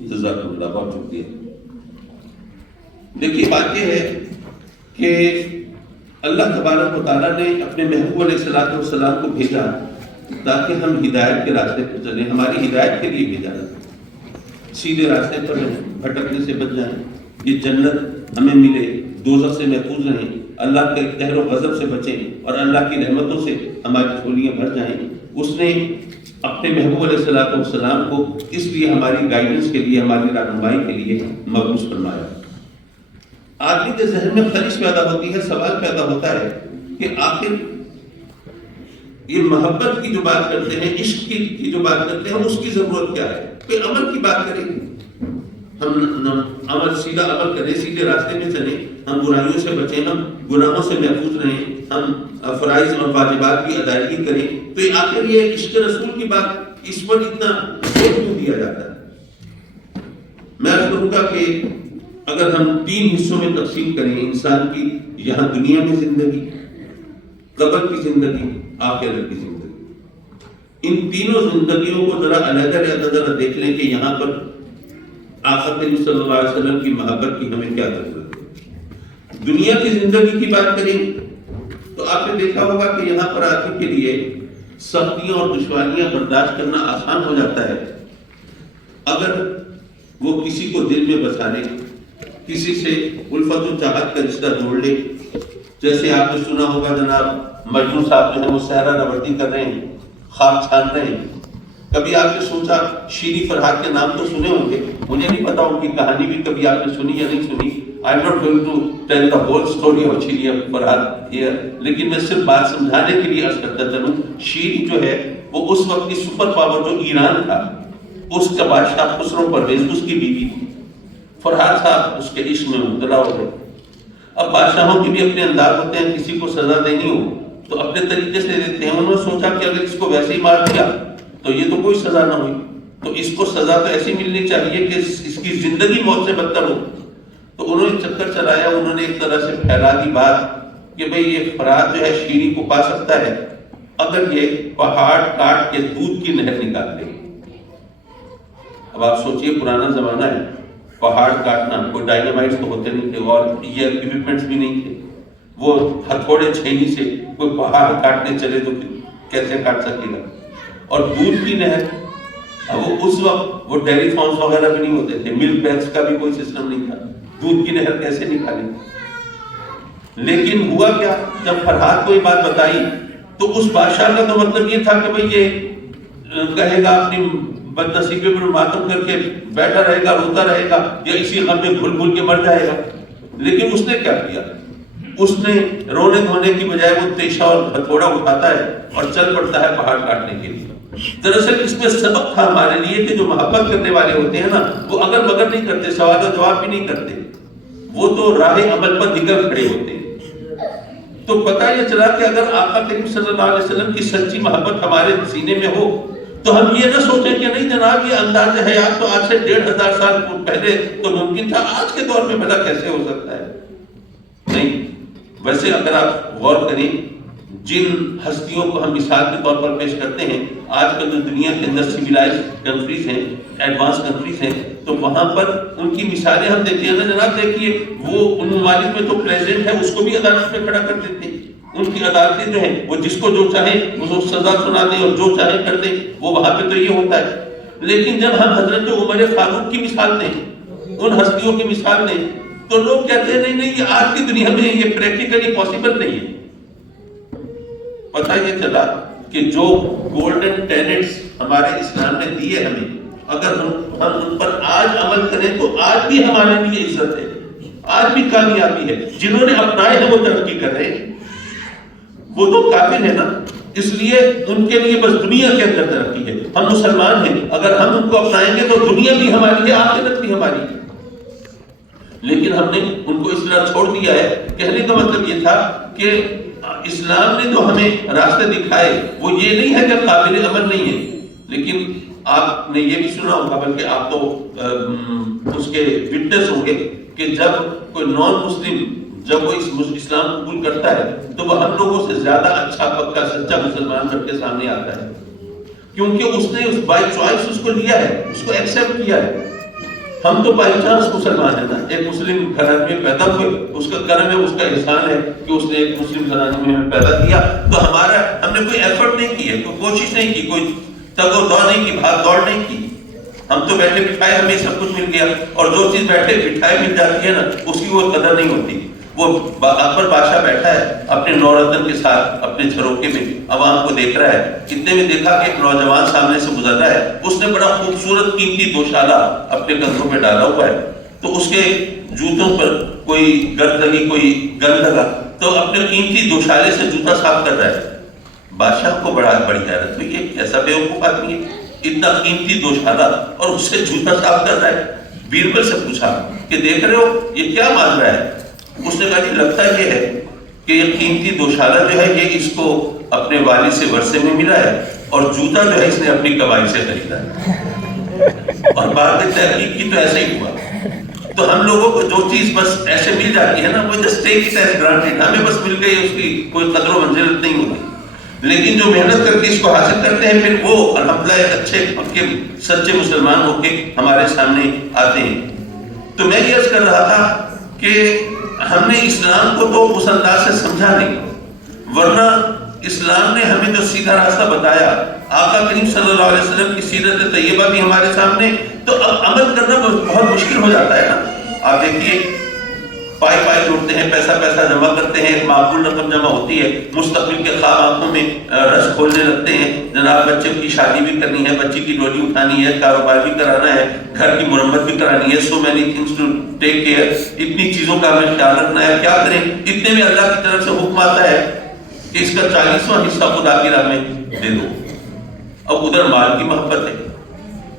جزاک اللہ، بہت شکریہ. دیکھیے بات یہ ہے کہ اللہ تبارک و تعالیٰ نے اپنے محبوب علیہ الصلوۃ والسلام کو بھیجا تاکہ ہم ہدایت کے راستے پر چلیں، ہماری ہدایت کے لیے بھیجا، سیدھے راستے پر رہیں، بھٹکنے سے بچ جائیں، یہ جنت ہمیں ملے، دوزخ سے محفوظ رہیں، اللہ کے قہر و غضب سے بچیں، اور اللہ کی رحمتوں سے ہماری جھولیاں بھر جائیں. اس نے اپنے محبوب علیہ الصلوۃ والسلام کو اس لیے ہماری گائیڈنس کے لیے، ہماری رہنمائی کے لیے مبعوث فرمایا۔ آدمی کے ذہن میں خواہش پیدا ہوتی ہے، سوال پیدا ہوتا ہے کہ آخر یہ محبت کی جو بات کرتے ہیں، عشق کی جو بات کرتے ہیں، اس کی ضرورت کیا ہے؟ کوئی عمل کی بات کریں گے، ہم عمل سیدھا عمل کریں، سیدھے راستے میں چلیں، ہم برائیوں سے بچیں، ہم گناہوں سے محفوظ رہیں، ہم فرائض اور واجبات کی ادائیگی کریں، تو یہ آخر یہ عشق رسول کی بات اس پر اتنا زور کیوں دیا جاتا ہے؟ میں کہوں گا کہ اگر ہم 3 حصوں میں تقسیم کریں انسان کی، یہاں دنیا میں زندگی، قبر کی زندگی، آخرت کی زندگی، ان تینوں زندگیوں کو ذرا علیحدہ ذرا دیکھ لیں کہ یہاں پر آقا کریم صلی اللہ علیہ وسلم کی محبت کی ہمیں کیا ضرورت ہے۔ دنیا کی زندگی کی بات کریں تو آپ نے دیکھا ہوگا کہ یہاں پر آدمی کے لیے سختیاں اور دشواریاں برداشت کرنا آسان ہو جاتا ہے اگر وہ کسی کو دل میں بسا لے، کسی سے الفت و چاہت کا رشتہ جوڑ لے۔ جیسے آپ نے سنا ہوگا جناب مجنون صاحب جو ہے وہ صحرا نوردی کر رہے ہیں، خواب چھان رہے ہیں۔ کبھی آپ نے سوچا، شیری فرحات کے نام تو سنے ہوں گے، مجھے نہیں پتا ان کی کہانی بھی کبھی آپ نے سنی یا نہیں سنی۔ I'm not going to tell the whole story of Sherry Farhat here، لیکن میں صرف بات سمجھانے کے لیے عرض کرتا چلوں، شیری جو ہے وہ اس وقت کی سپر پاور جو ایران تھا، اس کا بادشاہ خسرو پرویز اس کی بیوی تھی۔ فرحات صاحب اس کے عشق میں مبتلا ہو گئے۔ اب بادشاہوں کے بھی اپنے انداز ہوتے ہیں، کسی کو سزا دینی ہو تو اپنے طریقے سے دیتے ہیں۔ انہوں نے سوچا کہ اگر اس کو ویسے ہی مار دیا تو یہ تو کوئی سزا نہ ہوئی، تو اس کو سزا تو ایسی ملنی چاہیے کہ اس کی زندگی موت سے بدتر ہو۔ تو انہوں نے چکر چلایا، انہوں نے ایک طرح سے پھیلا دی بات کہ بھئی یہ فرات جو ہے شیری کو پا سکتا ہے اگر یہ پہاڑ کاٹ کے دودھ کی نہر نکال دے۔ اب آپ سوچئے پرانا زمانہ ہے، پہاڑ کاٹنا، کوئی ڈائنامائٹ تو ہوتے نہیں تھے اور یہ ایکوپمنٹس بھی نہیں تھے، وہ ہتھوڑے چھینی سے کوئی پہاڑ کاٹنے چلے تو کیسے کاٹ سکے گا؟ اور دودھ کی نہر، اب اس وقت وہ ڈیری فارمز وغیرہ بھی نہیں ہوتے تھے، ملک بیگز کا بھی کوئی سسٹم نہیں تھا، دودھ کی نہر کیسے نکالیں؟ لیکن ہوا کیا، جب فرحات کو یہ بات بتائی تو اس بادشاہ کا تو مطلب یہ تھا کہ بھئی یہ کہے گا اپنی بد نصیبی پر ماتم کر کے بیٹھا رہے گا، روتا رہے گا یا اسی غم میں گھل گھل کے مر جائے گا۔ لیکن اس نے کیا کیا؟ اس نے رونے دھونے کی بجائے وہ تیشا اور ہتھوڑا اٹھاتا ہے اور چل پڑتا ہے پہاڑ کاٹنے کے لیے۔ دراصل اس میں سبق تھا ہمارے لیے کہ جو محبت کرنے والے ہوتے ہیں نا، وہ اگر مگر نہیں کرتے، سوال و جواب بھی نہیں کرتے، وہ تو راہ عمل پر نکل کھڑے ہوتے ہیں۔ تو پتہ یہ چلا کہ اگر آقا کریم صلی اللہ علیہ وسلم کی سچی محبت ہمارے سینے میں ہو تو ہم یہ نہ سوچیں کہ نہیں جناب یہ انداز حیات تو آج سے 1500 سال پہلے تو ممکن تھا، آج کے دور میں بھلا کیسے ہو سکتا ہے؟ نہیں۔ ویسے اگر آپ غور کریں جن ہستیوں کو ہم مثال کے طور پر پیش کرتے ہیں، آج کل جو دنیا کے اندر سویلائز کنٹریز ہیں، ایڈوانس کنٹریز ہیں، تو وہاں پر ان کی مثالیں ہم دیکھتے ہیں نا جناب، دیکھیے وہ ان ممالک میں تو پریزیڈنٹ ہے اس کو بھی عدالت میں کھڑا کر دیتے ہیں، ان کی عدالتیں جو ہیں وہ جس کو جو چاہیں وہ سزا سنا دیں اور جو چاہیں کر دیں، وہ وہاں پہ تو یہ ہوتا ہے۔ لیکن جب ہم حضرت عمر فاروق کی مثال دیں، ان ہستیوں کی مثال دیں، تو لوگ کہتے ہیں نہیں یہ آج کی دنیا میں یہ پریکٹیکلی پاسبل نہیں ہے۔ پتہ یہ چلا کہ جو گولڈن ٹینٹس ہمارے اسلام نے دیے ہمیں، اگر ہم ان پر آج عمل کریں تو آج بھی ہمارے لیے عزت ہے، آج بھی کامیابی ہے۔ جنہوں نے اپنائے ہیں وہ ترقی کر رہے ہیں، وہ تو کافر ہے نا، اس لیے ان کے لیے بس دنیا کے اندر ترقی ہے۔ ہم مسلمان ہیں، اگر ہم ان کو اپنائیں گے تو دنیا بھی ہماری ہے، آخرت بھی ہماری ہے۔ لیکن ہم نے ان کو اس طرح چھوڑ دیا ہے۔ کہنے کا مطلب یہ تھا کہ اسلام نے جو ہمیں راستے دکھائے وہ یہ نہیں ہے کہ قابل عمل نہیں ہے، لیکن آپ نے یہ بھی سنا ہوگا، بلکہ آپ تو اس کے وٹنس ہوں گے کہ جب کوئی نان مسلم جب وہ اسلام قبول کرتا ہے تو وہ ہم لوگوں سے زیادہ اچھا پکا سچا مسلمان بن کے سامنے آتا ہے، کیونکہ اس نے بائی چوائس اس کو لیا ہے، اس کو ایکسیپٹ کیا ہے۔ ہم تو بائی چانس مسلمان ہیں نا، ایک مسلم گھرانے میں پیدا ہوئے، اس کا کرم ہے، اس کا احسان ہے کہ اس نے ایک مسلم گھرانے میں ہمیں پیدا کیا، تو ہم نے کوئی ایفرٹ نہیں کی ہے، کوئی کوشش نہیں کی، کوئی تگ و دو نہیں کی، بھاگ دوڑ نہیں کی۔ ہم تو بیٹھے بٹھائے ہمیں سب کچھ مل گیا، اور جو چیز بیٹھے بٹھائے مل جاتی ہے نا اس کی وہ قدر نہیں ہوتی۔ وہ اکبر بادشاہ بیٹھا ہے اپنے نورتن کے ساتھ اپنے جھروکے میں، عوام کو دیکھ رہا ہے، اتنے میں دیکھا کہ ایک نوجوان سامنے سے گزر رہا ہے، اس نے بڑا خوبصورت قیمتی دوشالہ اپنے کندھوں پہ ڈالا ہوا ہے، تو اس کے جوتوں پر کوئی گرد لگی، کوئی گند لگا، تو اپنے قیمتی دوشالے سے جوتا صاف کر رہا ہے۔ بادشاہ کو بڑی حیرت ہوئی، یہ کیسا بیوقوف آدمی ہے، اتنا قیمتی دوشالہ اور اس سے جوتا صاف کر رہا ہے۔ بیربل سے پوچھا کہ دیکھ رہے ہو یہ کیا مان رہا ہے؟ اس نے کہا کہ لگتا یہ ہے کہ یہ قیمتی دوشالہ جو ہے یہ اس کو اپنے والد سے ورثے میں ملا ہے، اور جوتا جو ہے اس نے اپنی کمائی سے خریدا ہے۔ اور بات تحقیق کی تو ایسا ہی ہوا۔ تو ہم لوگوں کو جو چیز بس ایسے مل جاتی ہے نا، وہ just take it as granted, ہمیں بس مل گئی، اس کی کوئی قدر و منزلت نہیں ہوتی، لیکن جو محنت کر کے اس کو حاصل کرتے ہیں پھر وہ الحمدللہ ایک اچھے پکے سچے مسلمان ہو کے ہمارے سامنے آتے ہیں۔ تو میں یہ عرض کر رہا تھا کہ ہم نے اسلام کو تو اس انداز سے سمجھا نہیں، ورنہ اسلام نے ہمیں جو سیدھا راستہ بتایا، آقا کریم صلی اللہ علیہ وسلم کی سیرت طیبہ بھی ہمارے سامنے، تو اب عمل کرنا بہت مشکل ہو جاتا ہے نا۔ آپ دیکھیے پائی جوڑتے ہیں، پیسہ جمع کرتے ہیں، ایک معقول رقم جمع ہوتی ہے، مستقبل کے خواب آنکھوں میں رس کھولنے لگتے ہیں، جناب بچے کی شادی بھی کرنی ہے، بچی کی ڈولی اٹھانی ہے، کاروبار بھی کرانا ہے، گھر کی مرمت بھی کرانی ہے، so many things to take care, اتنی چیزوں کا ہمیں خیال رکھنا ہے، کیا کریں؟ اتنے میں اللہ کی طرف سے حکم آتا ہے کہ اس کا 40واں حصہ خدا کی راہ میں دے دو۔ اب ادھر مال کی محبت ہے،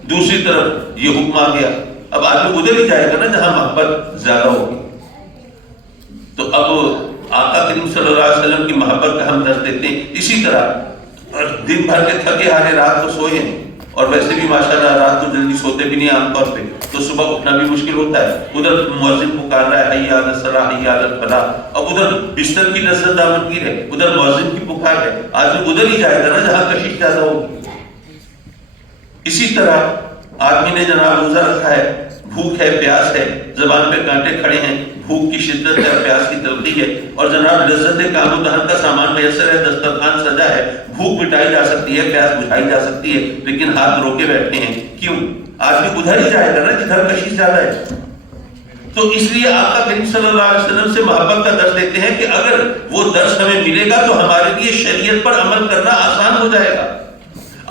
دوسری طرف یہ حکم آ گیا، اب آدمی ادھر ہی جائے گا نا جہاں محبت زیادہ ہوگی۔ تو اب آقا کریم صلی اللہ علیہ وسلم کی محبت کا ہم درس دیتے ہیں۔ اسی طرح دن بھر کے تھکے ہارے رات کو سوئے ہیں، اور ویسے بھی ماشاءاللہ رات کو جلدی سوتے بھی نہیں عام طور پہ، تو صبح اٹھنا بھی مشکل ہوتا ہے، ادھر مؤذن پکار رہا ہے حی علی الصلاۃ حی علی الفلاح، اب ادھر بستر کی لذت دامنگیر ہے، ادھر مؤذن کی پکار ہے، آدمی ادھر ہی جائے گا نا جہاں کشش زیادہ ہوگی۔ اسی طرح آدمی نے جناب روزہ رکھا ہے، بھوک ہے، پیاس ہے، زبان پہ کانٹے کھڑے ہیں، بھوک کی شدت ہے، پیاس کی تلخی ہے، اور جناب لذت کام و دہن کا سامان میسر ہے، دسترخوان سجا ہے، بھوک مٹائی جا سکتی ہے، پیاس بجھائی جا سکتی ہے، لیکن ہاتھ روکے بیٹھے ہیں، کیوں؟ آدمی ادھر ہی جائے گا نا جدھر کشش زیادہ ہے۔ تو اس لیے آقا کریم صلی اللہ علیہ وسلم سے محبت کا درس دیتے ہیں کہ اگر وہ درس ہمیں ملے گا تو ہمارے لیے شریعت پر عمل کرنا آسان ہو جائے گا۔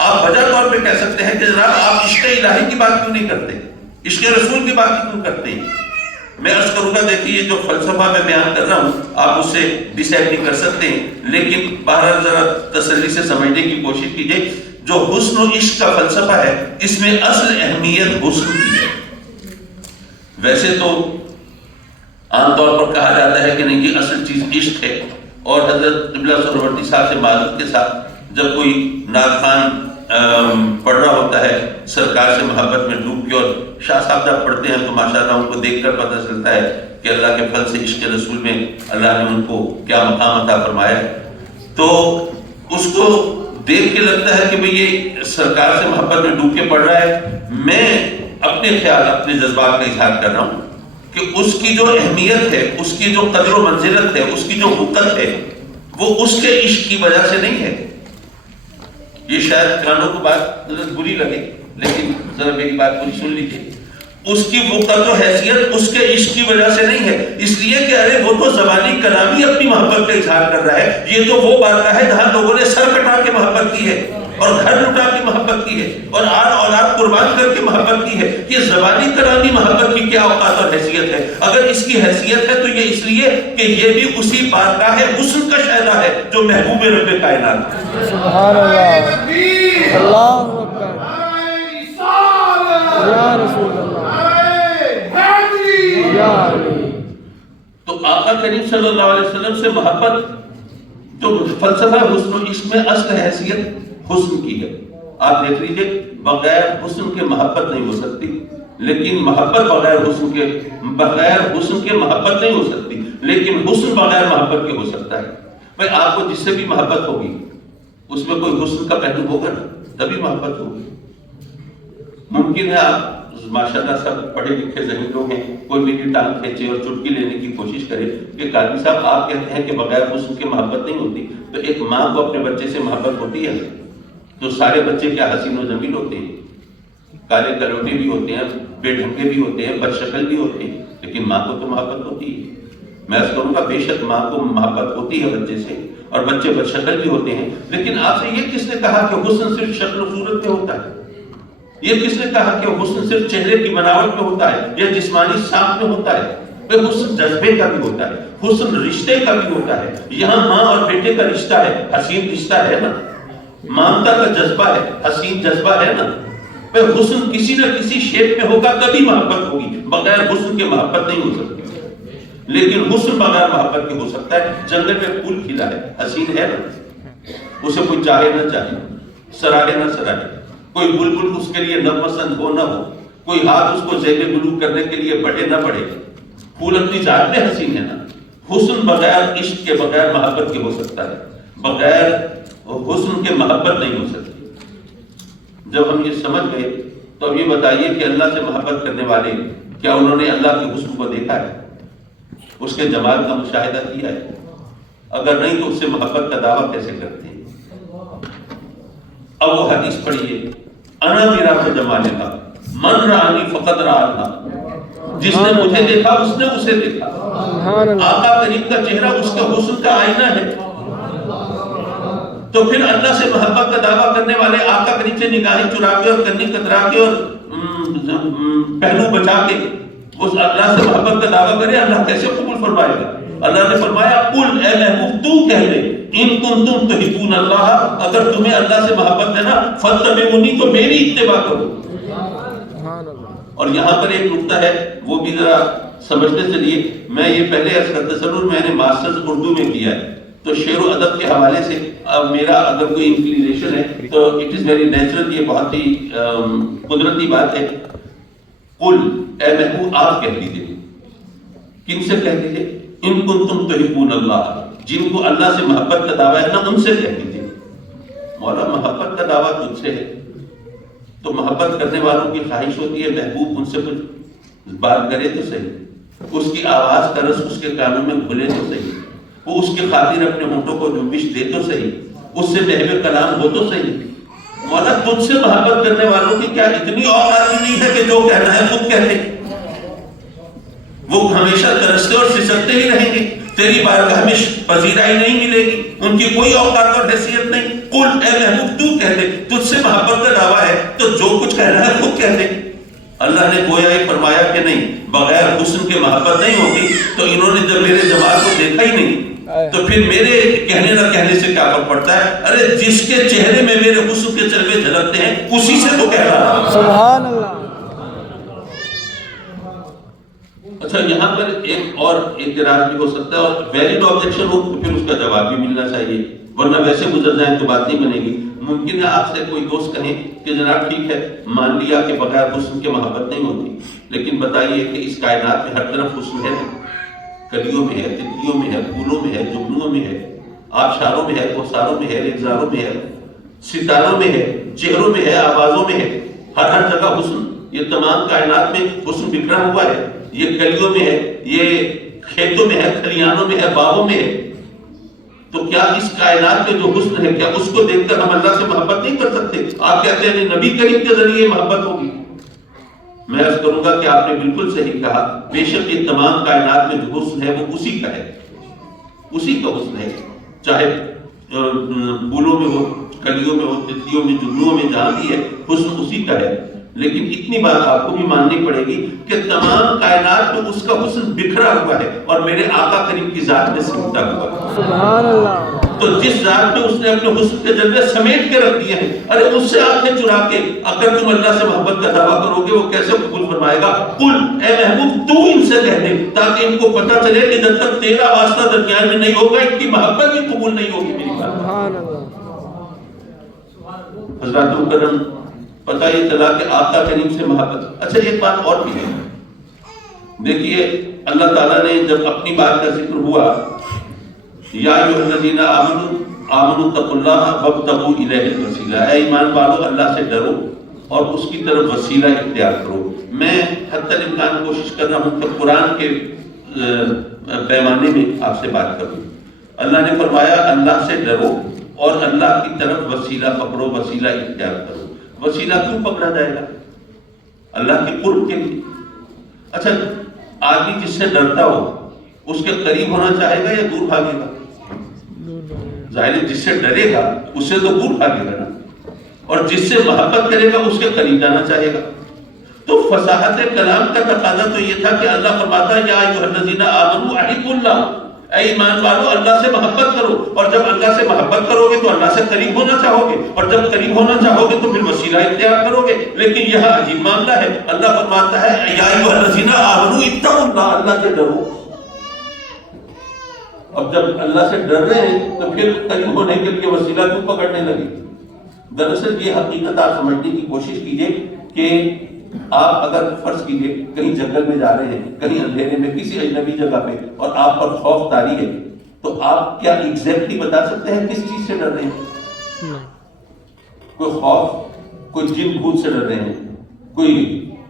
آپ وجہ طور پہ کہہ سکتے ہیں کہ جناب آپ عشق الہی کی بات کیوں نہیں کرتے، عشق رسول کی بات کیوں کرتے ہیں؟ میں عرض کروں گا، دیکھیے جو فلسفہ میں بیان کر رہا ہوں آپ اس سے ڈیسائڈ نہیں کر سکتے ہیں، لیکن بہرحال ذرا تسلی سے سمجھنے کی کوشش کیجیے۔ جو حسن و عشق کا فلسفہ ہے اس میں اصل اہمیت حسن کی ہے۔ ویسے تو عام طور پر کہا جاتا ہے کہ نہیں یہ اصل چیز عشق ہے، اور حضرت قبلہ سہروردی صاحب سے معذرت کے ساتھ جب کوئی نعت خوان پڑھ رہا ہوتا ہے سرکار سے محبت میں ڈوب کے، اور شاہ صاحب جب پڑھتے ہیں تو ماشاءاللہ ان کو دیکھ کر پتہ چلتا ہے کہ اللہ کے فضل سے عشق رسول میں اللہ نے ان کو کیا مقام عطا فرمایا ہے، تو اس کو دیکھ کے لگتا ہے کہ بھئی یہ سرکار سے محبت میں ڈوب کے پڑھ رہا ہے۔ میں اپنے خیال، اپنے جذبات کا اظہار کر رہا ہوں کہ اس کی جو اہمیت ہے، اس کی جو قدر و منزلت ہے، اس کی جو وقت ہے، وہ اس کے عشق کی وجہ سے نہیں ہے۔ یہ شاید کانوں کو بات بری لگے، لیکن ذرا میری بات پوری سن لیجیے۔ اس کی وقت و حیثیت اس کے عشق کی وجہ سے نہیں ہے، اس لیے کہ ارے وہ تو زبانی کلامی اپنی محبت کا اظہار کر رہا ہے، یہ تو وہ بارگاہ ہے جہاں لوگوں نے سر کٹا کے محبت کی ہے، اور گھر لٹا کے محبت کی ہے، اور آل اولاد قربان کر کے محبت کی ہے۔ یہ زبانی کلامی محبت کی کیا اوقات اور حیثیت ہے؟ اگر اس کی حیثیت ہے تو یہ اس لیے کہ یہ بھی اسی بارگاہ حسن کا شہدا ہے جو محبوب رب کائنات ہے۔ سبحان اللہ، اللہ اکبر، یا رسول اللہ، یا علی۔ تو آقا کریم صلی اللہ علیہ وسلم سے محبت جو فلسفہ حسن و عشق میں اصل حیثیت حسن کی ہے۔ آپ دیکھ لیجئے بغیر حسن کے محبت نہیں ہو سکتی، لیکن محبت بغیر حسن کے محبت نہیں ہو سکتی، لیکن حسن بغیر محبت کے ہو سکتا ہے۔ بھائی آپ کو جس سے بھی محبت ہوگی اس میں کوئی حسن کا پہلو ہوگا نا، تبھی محبت ہوگی۔ ممکن ہے آپ ماشاءاللہ سب پڑھے لکھے ذہین لوگ ہیں، کوئی میری ٹانگ کھینچے اور چٹکی لینے کی کوشش کرے کہ قاضی صاحب آپ کہتے ہیں کہ بغیر حسن کے محبت نہیں ہوتی، تو ایک ماں کو اپنے بچے سے محبت ہوتی ہے، تو سارے بچے کیا حسین و جمیل ہوتے ہیں، کالے کلوٹے بھی ہوتے ہیں، بے ڈھنگے بھی ہوتے ہیں، بد شکل بھی ہوتے ہیں، لیکن ماں کو تو محبت ہوتی ہے۔ میں اس کہوں گا بے شک ماں کو محبت ہوتی ہے بچے سے، اور بچے بدشکل بھی ہوتے ہیں، لیکن آپ سے یہ کس نے کہا کہ حسن صرف شکل و صورت میں ہوتا ہے؟ یہ کس نے کہا کہ حسن صرف چہرے کی بناوٹ میں ہوتا ہے یا جسمانی ساخت میں ہوتا ہے؟ حسن جذبے کا بھی ہوتا ہے، حسن رشتے کا بھی ہوتا ہے۔ یہاں ماں اور بیٹے کا رشتہ ہے، حسین رشتہ ہے نا، مامتا کا جذبہ ہے، حسین جذبہ ہے نا۔ حسن کسی نہ کسی شیپ میں ہوگا تبھی محبت ہوگی، بغیر حسن کے محبت نہیں ہو سکتی۔ لیکن حسن بغیر محبت کے ہو سکتا ہے۔ جنگل میں پھول کھلا ہے، حسین ہے نا، اسے کوئی چاہے نہ چاہے، سراہے نہ سراہے، کوئی بلبل اس کے لیے نغمسند ہو نہ ہو، کوئی ہاتھ اس کو زیب گلو کرنے کے لیے بڑھے نہ بڑھے، پھول اپنی ذات میں حسین ہے نا۔ حسن بغیر عشق کے، بغیر محبت کے ہو سکتا ہے، بغیر حسن کے محبت نہیں ہو سکتی۔ جب ہم یہ سمجھ گئے تو اب یہ بتائیے کہ اللہ سے محبت کرنے والے کیا انہوں نے اللہ کے حسن کو دیکھا ہے، اس کے جمال کا مشاہدہ کیا ہے؟ اگر نہیں تو اس سے محبت کا دعویٰ کیسے کرتے ہیں؟ اب وہ حدیث پڑھیے، انا میرا جمال کا من رانی فقط رہا، جس نے مجھے دیکھا اس نے اسے دیکھا۔ آقا کریم کا چہرہ اس کا حسن کا آئینہ ہے۔ تو پھر اللہ سے محبت کا دعویٰ کرنے والے آقا کریم سے نگاہیں چرا کے اور کنی کترا کے اور پہلو بچا کے اس اللہ سے محبت کا دعویٰ کرے، اللہ کیسے قبول فرمائے گا؟ اللہ نے فرمایا قل اے محبوب تو کہہ دے ان کنتم تحبون اللہ، اگر تمہیں اللہ سے محبت ہے نا فاتبعونی، تو میری اتباع کرو۔ اور یہاں پر ایک نقطہ ہے وہ بھی ذرا سمجھتے چلیے۔ میں یہ پہلے عرض کرتا چلوں، میں نے ماسٹرز اردو میں کیا ہے، تو شعر و ادب کے حوالے سے میرا اگر کوئی انکلینیشن ہے تو اٹ از ویری نیچرل، یہ بہت ہی قدرتی بات ہے۔ قل اے محبوب آپ کہہ دیجیے، کن سے کہہ دیجیے؟ ان کنتم تحبون اللہ، جن کو اللہ سے محبت کا دعویٰ ہے نا ان سے کہہ دیجیے۔ مولا محبت کا دعویٰ تجھ سے ہے تو محبت کرنے والوں کی خواہش ہوتی ہے محبوب ان سے کچھ بات کرے تو صحیح، اس کی آواز کا رس اس کے کانوں میں گھلے تو صحیح، وہ اس کی خاطر اپنے ہونٹوں کو جنبش دے تو صحیح، اس سے محو کلام ہو تو صحیح۔ مولا تجھ سے محبت کرنے والوں کی کیا اتنی اور آدمی نہیں ہے کہ جو کہنا ہے خود کہتے؟ وہ ہمیشہ ترستے اور سسکتے ہی رہیں گے، تیری بارگاہ میں پذیرائی نہیں ملے گی، ان کی کوئی اوقات اور حیثیت نہیں۔ قل اے محبوب تو کہہ دے، تجھ سے محبت کا دعویٰ ہے تو جو کچھ کہنا ہے خود کہہ دے۔ اللہ نے گویا یہ فرمایا کہ نہیں، بغیر حسن کے محبت نہیں ہوتی، تو انہوں نے جب میرے جمال کو دیکھا ہی نہیں تو پھر میرے کہنے نہ کہنے سے کیا فرق پڑتا ہے؟ ارے جس کے چہرے میں میرے حسن کے چلوے جھلکتے ہیں اسی سے تو کہہ رہا ہوں۔ سبحان اللہ۔ اچھا یہاں پر ایک اور اعتراض بھی ہو سکتا ہے، اور ویلڈ آبجیکشن ہو تو پھر اس کا جواب بھی ملنا چاہیے، ورنہ ویسے گزر جائیں تو بات نہیں بنے گی۔ ممکن ہے آپ سے کوئی دوست کہیں کہ جناب ٹھیک ہے مان لیا کہ بغیر حسن کے محبت نہیں ہوتی، لیکن بتائیے کہ اس کائنات میں ہر طرف حسن ہے، کلیوں میں ہے، تتلیوں میں ہے، پھولوں میں ہے، جگنوں میں ہے، آبشاروں میں ہے، کوثاروں میں ہے، ریگزاروں میں ہے، ستاروں میں ہے، چہروں میں ہے، آوازوں میں ہے، ہر جگہ حسن۔ یہ تمام کائنات میں حسن بکھرا ہوا ہے، یہ کلیوں میں ہے، یہ کھیتوں میں ہے، کھلیانوں میں ہے، باغوں میں ہے۔ تو کیا اس کائنات میں جو حسن ہے کیا اس کو دیکھ کر ہم اللہ سے محبت نہیں کر سکتے؟ آپ کہتے ہیں نبی کریم کے ذریعے محبت ہوگی۔ میں عرض کروں گا کہ آپ نے بالکل صحیح کہا، بے شک یہ تمام کائنات میں جو حسن ہے وہ اسی کا ہے، اسی کا حسن ہے، چاہے پھولوں میں ہو، کلیوں میں ہو، تتلیوں میں، جگنوں میں، جہاں بھی ہے حسن اسی کا ہے۔ لیکن اتنی بات آپ کو بھی ماننی پڑے گی کہ تمام کائنات میں اس کا حسن بکھرا ہوا ہے اور میرے آقا کریم کی ذات میں سمٹا ہوا ہے۔ سبحان اللہ۔ تو جس ذات میں اس نے اپنے حسن کے جلوے سمیٹ کے رکھ دیے ہیں، ارے اس سے آنکھیں چرا کے اگر تم اللہ سے محبت کا دعویٰ کرو گے وہ کیسے قبول فرمائے گا؟ قل اے محبوب تو ان سے کہہ دے تاکہ ان کو پتہ چلے کہ جب تک تیرا واسطہ درمیان میں نہیں ہوگا ان کی محبت بھی قبول نہیں ہوگی میری بات۔ سبحان اللہ۔ حضرات مکرم پتہ یہ چلا کہ آقا کریم سے محبت۔ اچھا ایک بات اور بھی ہے، دیکھیے اللہ تعالیٰ نے جب اپنی بات کا ذکر ہوا، یا ایھا الذین آمنوا اتقوا اللہ وابتغوا الیہ الوسیلہ، اے ایمان والو اللہ سے ڈرو اور اس کی طرف وسیلہ اختیار کرو۔ میں حتی الامکان کوشش کر رہا ہوں کہ قرآن کے پیمانے میں آپ سے بات کروں۔ اللہ نے فرمایا اللہ سے ڈرو اور اللہ کی طرف وسیلہ پکڑو، وسیلہ اختیار کرو۔ وسیلہ کیوں پکڑا جائے گا؟ اللہ کے قرب کے لیے۔ اچھا آدمی جس سے ڈرتا ہو اس کے قریب ہونا چاہے گا یا دور بھاگے گا؟ ظاہر ہے جس سے ڈرے گا اس سے تو دور بھاگے گا نا، اور جس سے محبت کرے گا اس کے قریب جانا چاہے گا۔ تو فصاحت کلام کا تقاضا تو یہ تھا کہ اللہ فرماتا ہے یا ایھا الذین آمنوا احبوا اللہ، اے ایمان والو اللہ سے محبت کرو، اور جب اللہ سے محبت کرو گے تو اللہ سے قریب ہونا چاہو گے، اور جب قریب ہونا چاہو گے تو پھر وسیلہ اختیار کرو گے۔ لیکن یہاں عجیب معاملہ ہے، اللہ فرماتا ہے یا ایھا الذین آمنوا اتقوا اللہ، اللہ سے ڈرو۔ اب جب اللہ سے ڈر رہے ہیں تو پھر قریب ہونے کے لیے وسیلہ کیوں پکڑنے لگے؟ دراصل یہ حقیقت آپ سمجھنے کی کوشش کیجئے کہ آپ اگر فرض کیجئے کہیں جنگل میں جا رہے ہیں، کہیں اندھیرے میں کسی اجنبی جگہ پہ، اور آپ پر خوف طاری ہے، تو آپ کیا ایگزیکٹلی بتا سکتے ہیں کس چیز سے ڈر رہے ہیں؟ کوئی خوف، کوئی جن بھوت سے ڈر رہے ہیں، کوئی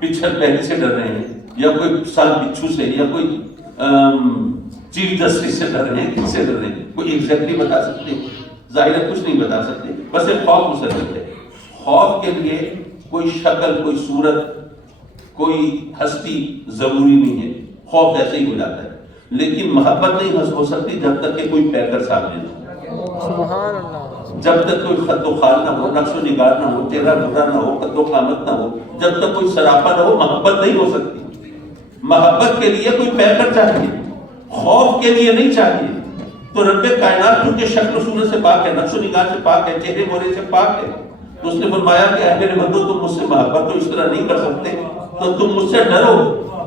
پچھل پہلی سے ڈر رہے ہیں، یا کوئی سال بچھو سے، یا کوئی چیل دستی سے ڈر رہے ہیں، کس سے ڈر رہے ہیں؟ کوئی ایگزیکٹلی بتا سکتے ہیں؟ ظاہر ہے کچھ نہیں بتا سکتے، بس ایک خوف مسلط ہے۔ خوف کے لیے کوئی شکل، کوئی صورت، کوئی ہستی ضروری نہیں ہے، خوف ایسے ہی ہو جاتا ہے۔ لیکن محبت نہیں ہو سکتی جب تک کہ کوئی پیکر سامنے نہ ہو، سبحان اللہ، جب تک کوئی خط و خال نہ ہو، نقش و نگار نہ ہو، چہرہ برا نہ ہو، قد و قامت نہ ہو، جب تک کوئی سراپا نہ ہو، محبت نہیں ہو سکتی۔ محبت کے لیے کوئی پیکر چاہیے، خوف کے لیے نہیں چاہیے۔ تو رب کائنات کیونکہ شکل و صورت سے پاک ہے، نقش و نگار سے پاک ہے، چہرے مورے سے پاک ہے، تو اس نے فرمایا کہ اے میرے بندو تم مجھ سے محبت تو اس طرح نہیں کر سکتے، تو تم مجھ سے ڈرو۔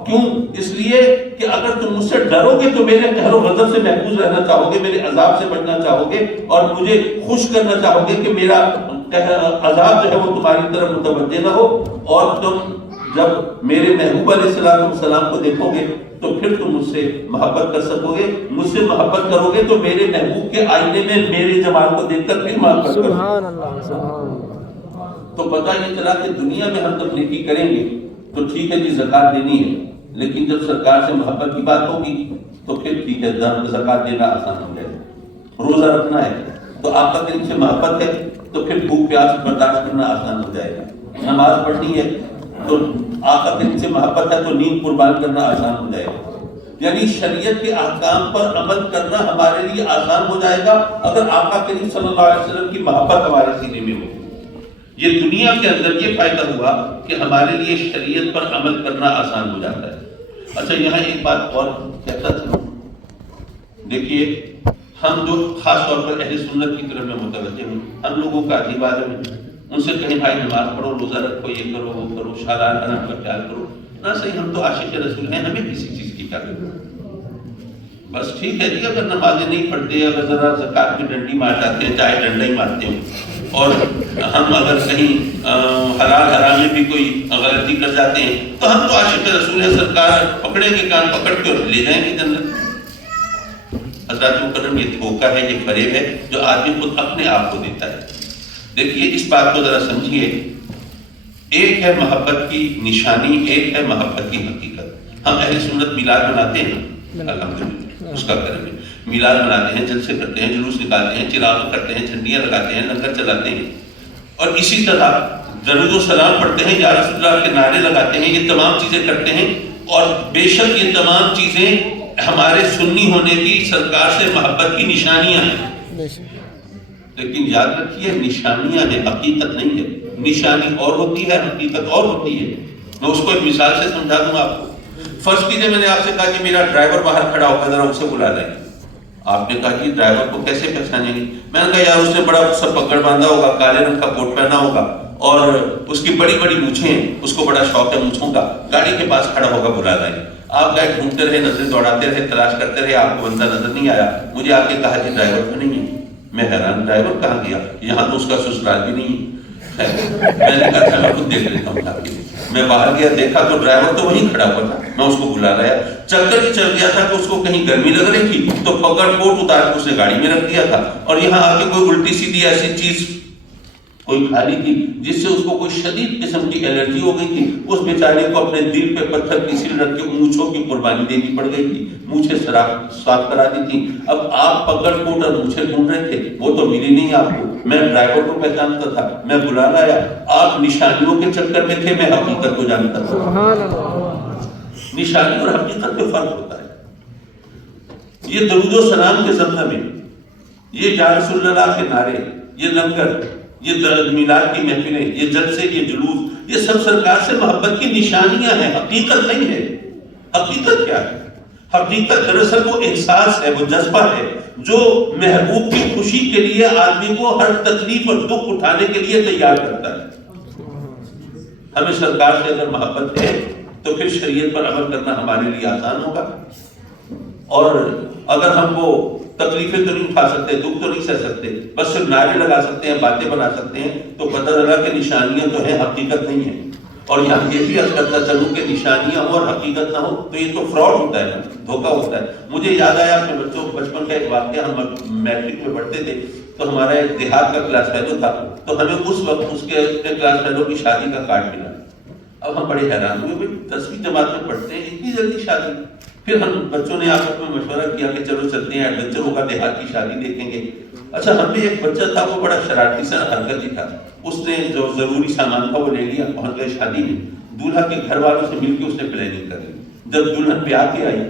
کیوں؟ اس لیے کہ اگر تم مجھ سے ڈرو گے تو میرے قہر و غضب سے محفوظ رہنا چاہو گے، میرے عذاب سے بچنا چاہو گے، اور مجھے خوش کرنا چاہو گے کہ میرا عذاب جو ہے وہ تمہاری طرف متوجہ نہ ہو، اور تم جب میرے محبوب علیہ السلام کو دیکھو گے تو پھر تم مجھ سے محبت کر سکو گے۔ مجھ سے محبت کرو گے تو میرے محبوب کے آئینے میں میرے جمال کو دیکھ کر پھر محبت کرو گے۔ سبحان اللہ، سبحان اللہ۔ تو پتہ یہ چلا کہ دنیا میں ہم تبلیغی کریں گے تو ٹھیک ہے جی زکوٰۃ دینی ہے، لیکن جب سرکار سے محبت کی بات ہوگی تو پھر ٹھیک ہے زکوٰۃ دینا آسان ہو جائے گا۔ روزہ رکھنا ہے تو آپ کا دل سے محبت ہے تو پھر بھوک پیاس برداشت کرنا آسان ہو جائے گا۔ نماز پڑھنی ہے تو آپ کا دل سے محبت ہے تو نیند قربان کرنا آسان ہو جائے گا۔ یعنی شریعت کے احکام پر عمل کرنا ہمارے لیے آسان ہو جائے گا اگر آقا کریم صلی اللہ علیہ وسلم کی محبت ہمارے سینے میں ہو۔ یہ دنیا کے اندر یہ فائدہ ہوا کہ ہمارے لیے شریعت پر عمل کرنا آسان ہو جاتا ہے۔ اچھا یہاں ایک بات اور کہتا تھا، دیکھیے ہم جو خاص طور پر اہل سنت کی طرف میں متوجہ ہوں، ہم لوگوں کا عجیب عالم ہے، ان سے کہیں بھائی نماز پڑھو، روزہ رکھو، یہ کرو وہ کرو، حلال حرام کا خیال کرو، نہ صحیح ہم تو عاشق رسول ہیں، ہمیں کسی چیز کی کیا ضرورت؟ بس ٹھیک ہے جی، اگر نمازیں نہیں پڑھتے، اگر ذرا زکوٰۃ میں ڈنڈی مار جاتے ہیں، چاہے ڈنڈا ہی مارتے ہوں، اور ہم اگر کہیں حلال حرام میں بھی کوئی غلطی کر جاتے ہیں تو ہم تو عاشق رسول ہیں، سرکار پکڑیں گے کان پکڑ کے اور لے جائیں گے جنت۔ حضرات مکرم یہ دھوکہ ہے، یہ فریب ہے جو آدمی خود اپنے آپ کو دیتا ہے۔ دیکھیے اس بات کو ذرا سمجھیے، ایک ہے محبت کی نشانی، ایک ہے محبت کی حقیقت۔ ہم اہل سنت میلاد مناتے ہیں، الحمدللہ اس کا کرم ہے، میلاد مناتے ہیں، جلسے کرتے ہیں، جلوس نکالتے ہیں، چراغ کرتے ہیں، جھنڈیاں لگاتے ہیں، لنگر چلاتے ہیں، اور اسی طرح درود و سلام پڑھتے ہیں، یا رسول اللہ کے نعرے لگاتے ہیں، یہ تمام چیزیں کرتے ہیں، اور بے شک یہ تمام چیزیں ہمارے سنی ہونے کی، سرکار سے محبت کی نشانیاں ہیں۔ لیکن یاد رکھیے نشانیاں ہیں، حقیقت نہیں ہے۔ نشانی اور ہوتی ہے، حقیقت اور ہوتی ہے۔ میں اس کو ایک مثال سے سمجھا دوں آپ کو۔ فرض کیجیے میں نے آپ سے کہا کہ میرا ڈرائیور باہر کھڑا ہوگا، ذرا اسے بلا لائیں۔ آپ نے کہا کہ ڈرائیور کو کیسے پہچانیں گے؟ میں نے کہا یار اس نے بڑا سا پگڑ باندھا ہوگا، کالے رنگ کا کوٹ پہنا ہوگا، اور اس کی بڑی بڑی مونچھیں ہیں، اس کو بڑا شوق ہے مونچھوں کا، گاڑی کے پاس کھڑا ہوگا، بلا لائیں۔ آپ گئے ڈھونڈتے رہے، نظریں دوڑاتے رہے، تلاش کرتے رہے، آپ کو بندہ نظر نہیں آیا، مجھے آ کے کہا کہ ڈرائیور تو نہیں ہے۔ میں حیران، ڈرائیور کہاں گیا؟ یہاں تو اس کا سسرال بھی نہیں ہے۔ میں نے کہا تھا میں خود دیکھ لیتا ہوں۔ میں باہر گیا، دیکھا تو ڈرائیور تو وہیں کھڑا ہوا تھا، میں اس کو بلا لایا۔ چکر ہی چل گیا تھا کہ اس کو کہیں گرمی لگ رہی تھی تو پگڑ کوٹ اتار کے اس نے گاڑی میں رکھ دیا تھا، اور یہاں آ کے کوئی الٹی سیدھی ایسی چیز کوئی کھا لی تھی جس سے اس کو کوئی شدید قسم کی الرجی ہو گئی تھی۔ اس بیچارے کو اپنے دل پہ پتھر کی سل رکھ کے مونچھوں کی قربانی دینی پڑ گئی تھی، مونچھیں صاف کرا دی تھی۔ اب آپ پگڑ کوٹ اور مونچھیں ڈھونڈ رہے تھے، وہ تو ملی نہیں آپ کو۔ میں ڈرائیور کو پہچانتا تھا، میں بلا لایا۔ آپ نشانیوں کے چکر میں تھے، میں حقیقت کو جانتا تھا۔ سبحان اللہ۔ نشانی اور حقیقت میں فرق ہوتا ہے۔ یہ درود و سلام کے زمزمے، یہ یا رسول اللہ کے نعرے، یہ لنگر، یہ میلاد کی محفلیں، یہ جلسے، یہ جلوس، یہ سب سرکار سے محبت کی نشانیاں ہیں، حقیقت نہیں ہے۔ حقیقت کیا ہے؟ حقیقت دراصل وہ احساس ہے، وہ جذبہ ہے جو محبوب کی خوشی کے لیے آدمی کو ہر تکلیف اور دکھ اٹھانے کے لیے تیار کرتا ہے۔ ہمیں سرکار سے اگر محبت ہے تو پھر شریعت پر عمل کرنا ہمارے لیے آسان ہوگا، اور اگر ہم وہ تکلیفیں تو نہیں اٹھا سکتے، دکھ تو نہیں سہ سکتے، بس صرف نعرے لگا سکتے ہیں، باتیں بنا سکتے ہیں، تو پتہ چلا کہ نشانیاں تو ہیں، حقیقت نہیں ہے۔ اور یہاں یہ بھی عرض کرتا چلوں کہ نشانیاں ہوں اور حقیقت نہ ہو تو یہ تو فراڈ ہوتا ہے، دھوکہ ہوتا ہے۔ مجھے یاد آیا اپنے بچوں بچپن کا ایک واقعہ، ہم میٹرک میں پڑھتے تھے تو ہمارا ایک دیہات کا کلاس فیلو تھا، تو ہمیں اس وقت اس کے کلاس فیلو کی شادی کا کارڈ ملا۔ اب ہم بڑے حیران ہوئے، بھائی 10ویں جماعت میں پڑھتے ہیں، اتنی جلدی شادی؟ پھر ہم بچوں نے آپس میں مشورہ کیا کہ چلو چلتے ہیں، ایڈونچر ہوگا، دیہات کی شادی دیکھیں گے۔ اچھا، ہم میں ایک بچہ تھا، وہ بڑا شرارتی سا حرکتی تھا، اس نے جو ضروری سامان تھا وہ لے لیا، پہنچ گئے شادی میں۔ دولہا کے گھر والوں سے مل کے اس نے پلاننگ کر لی۔ جب دلہن پہ آ کے آئی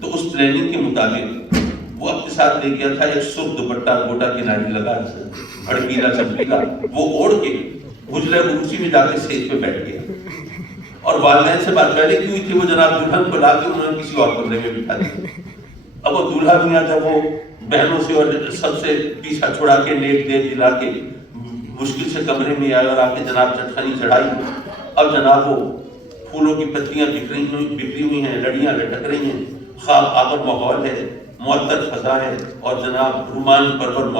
تو اس پلاننگ کے مطابق وہ اپنے ساتھ لے گیا تھا ایک سرخ دوپٹہ، گوٹا کناری لگا، بھڑکیلا چمکیلا، وہ اوڑھ کے حجرہ عروسی میں جا کے اسٹیج پہ بیٹھ گیا۔ اور والدین سے بات پہلے کی ہوئی تھی، وہ جناب دلہن کو لا کے انہوں نے کسی اور کمرے میں بٹھا دیا۔ اب وہ دولہا بھی آتا، وہ بہنوں سے اور سب سے پیچھا چھڑا کے نیک دے دلا کے مشکل سے کمرے میں آیا اور آ کے جناب چٹخانی چڑھائی۔ اب جناب وہ پھولوں کی پتیاں بکھری ہوئی ہیں، لڑیاں لٹک رہی ہیں، خواب آور ماحول ہے، معطر فضا ہے، اور جناب رومان پرور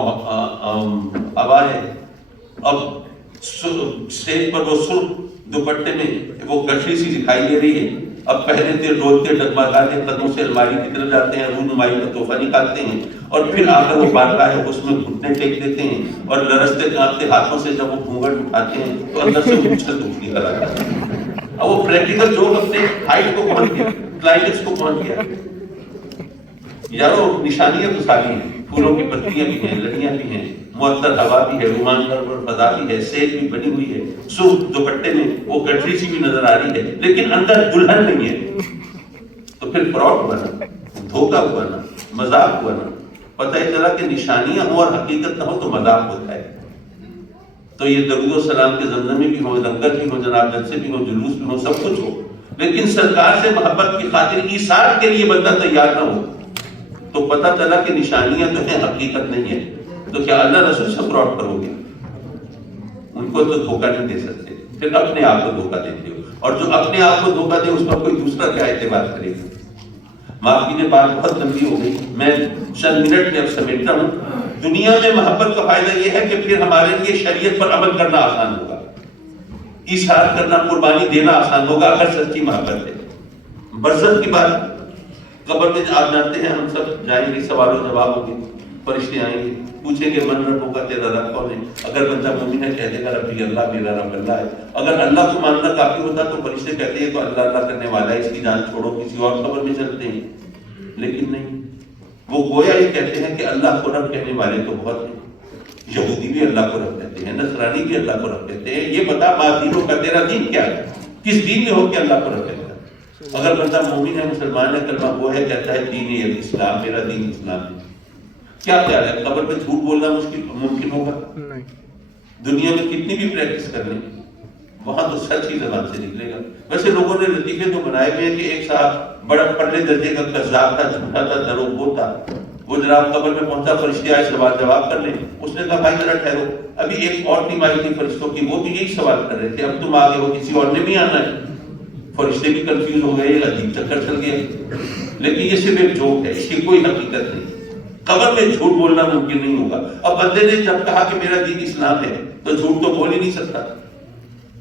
ہوا ہے۔ اب اسٹیج پر وہ سرخ دوپٹے میں وہ گٹھری سی دکھائی دے رہی ہے۔ اب پہلے تھے ڈولتے ڈگمگاتے قدموں سے الماری کی طرف جاتے ہیں، رونمائی کا تحفہ نکالتے ہیں، اور پھر آ کر وہ بارگاہ ہے اس میں گھٹنے ٹیک دیتے ہیں، اور لرزتے کانپتے ہاتھوں سے جب وہ گھونگھٹ اٹھاتے ہیں تو اندر سے اچھل دکھ نکل آتا ہے۔ اب وہ پریکٹیکل جو اپنے ہائٹ کو پہنچ گیا، کلائمیکس کو پہنچ گیا۔ یارو نشانیاں تو ساری ہیں، پھولوں کی پتیاں بھی ہیں، لڑیاں بھی ہیں، معطر ہوا بھی ہے، رومان پر فضا بھی ہے، سیج بھی بنی ہوئی ہے، سرخ دوپٹے میں وہ گٹھری سی بھی نظر آ رہی ہے، لیکن اندر دلہن نہیں ہے۔ تو پھر فراڈ ہوا نا، دھوکہ ہوا نا، مذاق ہوا نا۔ پتہ ہی چلا کہ نشانیاں ہوں اور حقیقت نہ ہو تو مذاق ہوتا ہے۔ تو یہ درود و سلام کے زمزمے بھی ہو، لنگر بھی ہو، جناب جلسے بھی ہو، جلوس بھی ہو، سب کچھ ہو، لیکن سرکار سے محبت کی خاطر ایثار کے لیے بندہ تیار نہ ہو تو پتہ چلا کہ نشانیاں تو ہیں، حقیقت نہیں ہے۔ تو کیا اللہ رسول سے فراڈ کرو گے؟ ان کو تو دھوکہ نہیں دے سکتے، پھر اپنے آپ کو دھوکہ دیتے ہو، اور جو اپنے آپ کو دھوکہ دے اس پر کوئی دوسرا کیا اعتبار کرے گا؟ معاف کیجیے، بات بہت لمبی ہو گئی، میں چند منٹ میں اب سمیٹتا ہوں۔ دنیا میں محبت کا فائدہ یہ ہے کہ پھر ہمارے لیے شریعت پر عمل کرنا آسان ہوگا، ایثار کرنا، قربانی دینا آسان ہوگا اگر سچی محبت ہے۔ برزخ کی بات، قبر میں آپ جانتے ہیں ہم سب جائیں گے، سوال و جواب ہوں گے، فرشتے آئیں گے، پوچھیں گے من رب کا، تیرا رب کون ہے؟ اگر بندہ مومن ہے کہہ دے گا ربی اللہ، میرا رب اللہ ہے۔ اگر اللہ کو ماننا کافی ہوتا تو فرشتے کہتے ہیں تو اللہ اللہ کرنے والا ہے، اس کی جان چھوڑو، کسی اور قبر میں چلتے ہیں۔ لیکن نہیں، وہ گویا یہ کہتے ہیں کہ اللہ کو رب کہنے والے تو بہت ہیں، یہودی بھی اللہ کو رب کہتے ہیں، نصرانی بھی اللہ کو رب کہتے ہیں۔ یہ بتا ما دینوں کا، تیرا دین کیا ہے؟ کس دین میں ہو کہ اللہ کو رب کہتا ہے؟ اگر بندہ مومن ہے، مسلمان ہے، کلمہ گو ہے، کہتا ہے دین اسلام، میرا دین اسلام ہے، کیا خیال ہے قبر میں جھوٹ بولنا ممکن ہوگا؟ نہیں۔ دنیا میں کتنی بھی پریکٹس کر لیں وہاں تو سچ ہی زبان سے نکلے گا۔ ویسے لوگوں نے لطیفے تو بنائے ہوئے ہیں کہ ایک صاحب بڑا پرلے درجے کا کذاب تھا، جھوٹا تھا، دروغگو تھا، وہ جناب قبر میں پہنچا، فرشتے آئے سوال جواب کر لیں، اس نے کہا بھائی ذرا ٹھہرو، ابھی ایک اور ٹیم آئی تھی فرشتوں کی، وہ بھی یہی سوال کر رہے تھے، اب تم آگے ہو، کسی اور نے بھی آنا ہے۔ فرشتے بھی کنفیوز ہو گئے، عجیب چکر چل گیا۔ لیکن یہ صرف ایک جوک ہے، اس کی کوئی حقیقت نہیں۔ قبر میں جھوٹ بولنا ممکن نہیں ہوگا۔ اب بندے نے جب کہا کہ میرا دین اسلام ہے تو جھوٹ تو بول ہی نہیں سکتا،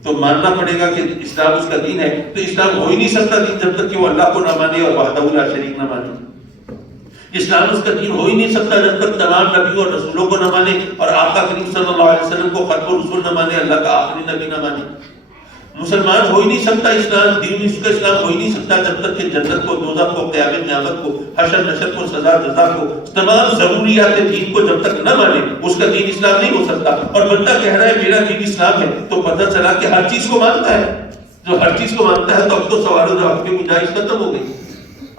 تو ماننا پڑے گا کہ اسلام اس کا دین ہے۔ تو اسلام ہو ہی نہیں سکتا دین جب تک کہ وہ اللہ کو نہ مانے اور وحدہ لا شریک نہ مانے۔ اسلام اس کا دین ہو ہی نہیں سکتا جب تک تمام نبیوں اور رسولوں کو نہ مانے اور آقا کریم صلی اللہ علیہ وسلم کو ختم رسول نہ مانے، اللہ کا آخری نبی نہ مانے۔ مسلمان ہو ہی نہیں سکتا، اسلام دین اس کا اسلام ہو ہی نہیں سکتا جب تک کہ جنت کو، دوزخ کو، قیامت قیامت کو، حشر نشر کو، سزا جزا کو، تمام ضروریات دین کو جب تک نہ مانے اس کا دین اسلام نہیں ہو سکتا۔ اور بندہ کہہ رہا ہے میرا دین اسلام ہے تو پتہ چلا کہ ہر چیز کو مانتا ہے۔ جو ہر چیز کو مانتا ہے تو اب تو سوال و جواب کی گنجائش ختم ہو گئی۔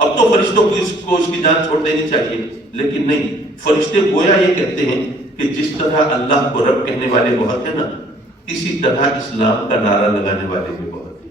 اب تو فرشتوں کو اس کی جان چھوڑ دینی چاہیے، لیکن نہیں، فرشتے گویا یہ کہتے ہیں کہ جس طرح اللہ کو رب کہنے والے بہت ہیں نا، اسی طرح اسلام کا نعرہ لگانے والے بھی بہت ہیں،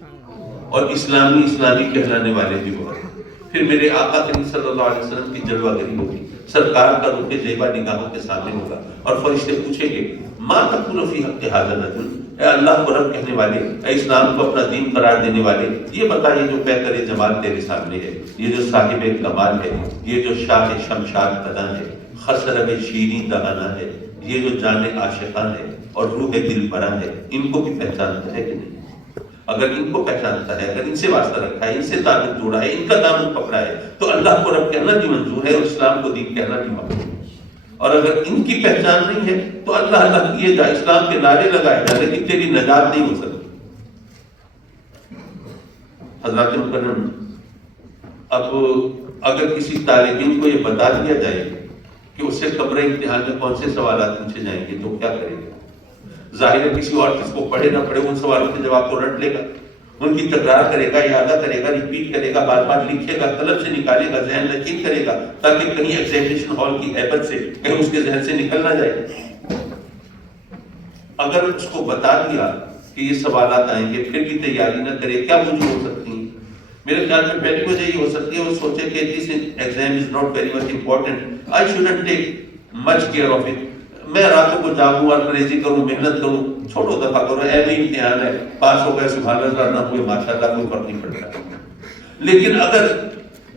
اور اسلامی کہلانے والے بھی بہت ہیں۔ پھر میرے آقا کریم صلی اللہ علیہ وسلم کی جلوہ گری ہوگی، سرکار کا رخ زیبا نگاہوں کے سامنے ہوگا، اور فرشتے پوچھیں گے ما تقول فی حق ھذا الرجل، اے اللہ کو رب کہنے والے، اے اسلام کو اپنا دین قرار دینے والے، یہ بتا یہ جو پیکر جمال تیرے سامنے ہے، یہ جو صاحب کمال ہے، یہ جو شاہ شمشاد قداں ہے، خسرب شیریں دہانہ ہے، یہ جو جان عاشقاں ہے اور روح دل براں ہے، ان کو بھی پہچانتا ہے کہ نہیں؟ اگر ان کو پہچانتا ہے، اگر ان سے واسطہ رکھا ہے، ان سے تعلق جوڑا ہے، ان کا دامن پکڑا ہے، تو اللہ کو رب کہنا بھی منظور ہے اور اسلام کو دین کہنا بھی مقبول ہے۔ اور اگر ان کی پہچان نہیں ہے تو اللہ اللہ کیے جا، اسلام کے نعرے لگائے جا، لیکن تیری نجات نہیں ہو سکتی۔ حضرات مکرم، اب اگر کسی طالب علم کو یہ بتا دیا جائے کہ اس سے قبر امتحان میں کون سے سوالات پوچھے جائیں گے تو کیا کرے گا؟ ظاہر ہے کسی اور جس کو پڑھے نہ پڑھے ان سوالوں کے جواب کو رٹ لے گا، ان کی تکرار کرے گا، اعادہ کرے گا، ریپیٹ کرے گا، بار بار لکھے گا، قلم سے نکالے گا، ذہن نشین کرے گا، تاکہ کہیں ایگزامینیشن ہال کی ہیبت سے کہیں اس کے ذہن سے نکل نہ جائے۔ اگر اس کو بتا دیا کہ یہ سوالات آئیں گے پھر بھی تیاری نہ کرے، کیا وجوہ ہو سکتی ہیں؟ میرے خیال میں پہلی وجہ یہ ہو سکتی ہے وہ سوچے کہ this exam is not very much important, I shouldn't take much care of it, میں راتوں کو جاگوں اور پریزی کروں، محنت کروں، چھوٹو دفعہ کروں، ایویں امتحان ہے، پاس ہو گئے سبحان اللہ، نہ ہوئے ماشاءاللہ، کوئی فرق نہیں پڑتا۔ لیکن اگر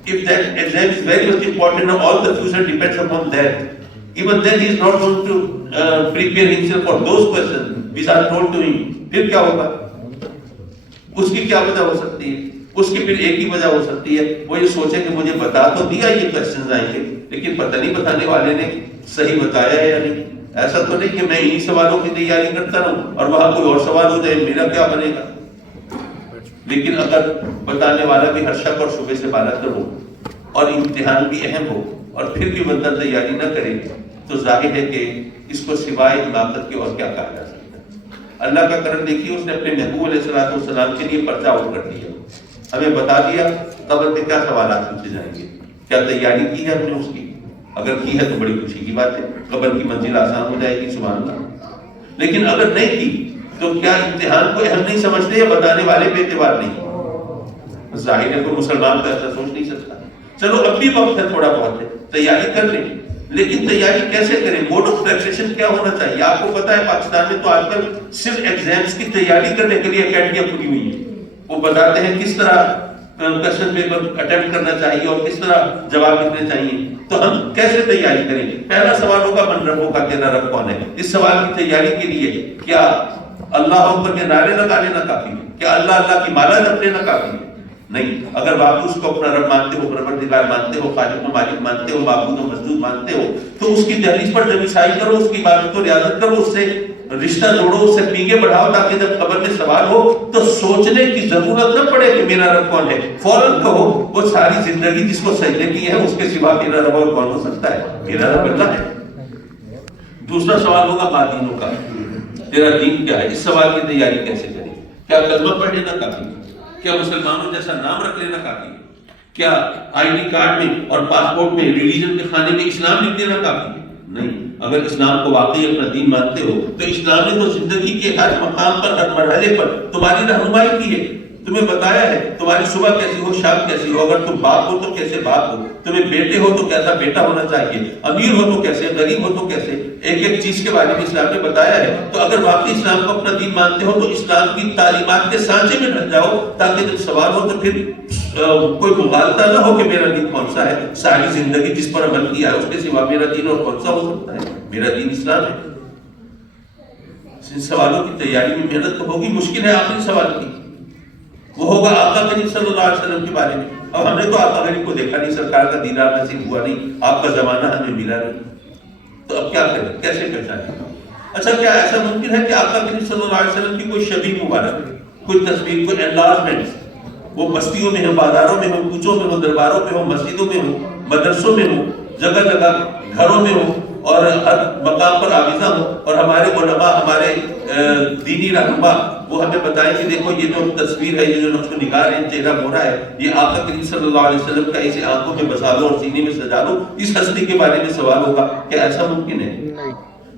if that exam is very much important and all the future depends upon that, even then he is not going to prepare himself for those questions which are told to him، پھر کیا ہوگا؟ اس کی کیا وجہ ہو سکتی ہے؟ اس کی پھر ایک ہی وجہ ہو سکتی ہے، وہ یہ سوچے کہ مجھے بتا تو دیا یہ کوشچنز آئیں گے، لیکن پتہ نہیں بتانے والے نے صحیح بتایا ہے یا نہیں۔ ایسا تو نہیں کہ میں انہی سوالوں کی تیاری کرتا رہوں اور وہاں کوئی اور سوال ہو جائے، میرا کیا بنے گا؟ لیکن اگر بتانے والا بھی ہر شک اور شبہ سے بالاتر ہو اور امتحان بھی اہم ہو اور پھر بھی بندہ تیاری نہ کرے تو ظاہر ہے کہ اس کو سوائے حماقت کے اور کیا کہا جا سکتا ہے۔ اللہ کا کرم دیکھیے، اس نے اپنے محبوب علیہ السلام کے لیے پرچہ آؤٹ کر دیا، ہمیں بتا دیا قبر میں کیا سوالات پوچھے جائیں گے، کیا تیاری کی ہے ہم نے اس کی؟ اگر کی ہے تو بڑی خوشی کی بات ہے، قبر کی منزل آسان ہو جائے گی سبحان اللہ۔ لیکن اگر نہیں کی تو کیا امتحان کو اہم نہیں سمجھتے یا بتانے والے پہ اعتبار نہیں؟ ظاہر ہے کوئی مسلمان تو ایسا سوچ نہیں سکتا۔ چلو اب بھی وقت ہے، تھوڑا بہت ہے، تیاری کر لیں، لیکن تیاری کیسے کریں؟ موڈ آف پریپریشن کیا ہونا چاہیے؟ آپ کو پتا ہے پاکستان میں تو آج کل صرف ایگزامز کی تیاری کرنے کے لیے اکیڈمیاں کھلی ہوئی ہیں، وہ بتاتے ہیں کس طرح کوسچن پیپر اٹیمپٹ کرنا چاہیے اور کس طرح جواب لکھنے چاہیے۔ تو ہم کیسے تیاری کریں؟ پہلا سوال ہوگا من ربوں کا، تیرا رب کون ہے؟ اس سوال کی تیاری کے لیے کیا اللہ اکبر کے نعرے لگا لینا کافی ہے؟ کیا اللہ اللہ کی مالا جپ لینا کافی ہے؟ نہیں۔ اگر آپ اس کو اپنا رب مانتے ہو، پروردگار مانتے ہو، خالق و مالک مانتے ہو، معبود و مسجود مانتے ہو، تو اس کی دہلیز پر جب عیسائی کرو، اس کی عبادت و ریاضت کرو، اس سے رشتہ جوڑو، اس سے پیگے بڑھاؤ، تاکہ جب قبر میں سوال ہو تو سوچنے کی ضرورت نہ پڑے کہ میرا رب کون ہے، فوراً کہو وہ ساری زندگی جس کو سجدے کی ہے اس کے سوا میرا رب اور کون ہو سکتا ہے؟ میرا رب اللہ ہے۔ دوسرا سوال ہوگا مادینوں کا، تیرا دین کیا ہے؟ اس سوال کی تیاری کیسے کریں؟ کیا کلمہ پڑھ لینا کافی ہے؟ کیا مسلمانوں جیسا نام رکھ لینا کافی ہے؟ کیا آئی ڈی کارڈ میں اور پاسپورٹ میں ریلیجن کے خانے میں اسلام لکھ دینا کافی ہے؟ نہیں۔ اگر اسلام کو واقعی اپنا دین مانتے ہو تو اسلام نے تو زندگی کے ہر مقام پر، ہر مرحلے پر تمہاری رہنمائی کی ہے، تمہیں بتایا ہے تمہاری صبح کیسی ہو، شام کیسی ہو، اگر تم باپ ہو تو کیسے باپ ہو، تمہیں بیٹے ہو تو کیسا بیٹا ہونا چاہیے، امیر ہو تو کیسے، غریب ہو تو کیسے، ایک ایک چیز کے بارے میں اسلام نے بتایا ہے۔ تو اگر واقعی اسلام کو اپنا دین مانتے ہو تو اسلام کی تعلیمات کے سانچے میں ڈھل جاؤ، تاکہ جب سوال ہو تو پھر کوئی مغالطہ نہ ہو کہ میرا دین کون سا ہے، ساری زندگی جس پر عمل کیا ہے اس کے سوا میرا دین اور کون سا ہو سکتا ہے؟ میرا دین اسلام ہے۔ ان سوالوں کی تیاری میں محنت تو ہوگی، مشکل ہے آخری سوال کی، وہ ہوگا آقا کریم صلی اللہ علیہ وسلم کے بارے میں۔ اب ہم نے تو آقا کریم کو دیکھا نہیں، سرکار کا دیدار نصیب ہوا نہیں، آپ کا زمانہ ہمیں ملا نہیں، تو اب کیا کریں، کیسے پہچانیں؟ اچھا کیا ایسا ممکن ہے کہ آقا کریم صلی اللہ علیہ وسلم کی کوئی شبیہ مبارک، کوئی تصویر، کوئی انلارجمنٹ، وہ بستیوں میں ہو، بازاروں میں ہو، کوچوں میں ہو، درباروں میں ہو، مسجدوں میں ہو، مدرسوں میں ہو، جگہ جگہ گھروں میں ہو اور ہر مقام پر آویزاں ہو، اور ہمارے علماء، ہمارے دینی رہنما وہ ہمیں بتائیں کہ دیکھو یہ جو تصویر ہے، یہ جو نقش و نگار ہے، چہرہ مورا ہے، یہ آقا کریم صلی اللہ علیہ وسلم کا اسے آنکھوں میں بسا لو اور سینے میں سجا لو، اس ہستی کے بارے میں سوال ہوگا کہ ایسا ممکن ہے؟ نہیں.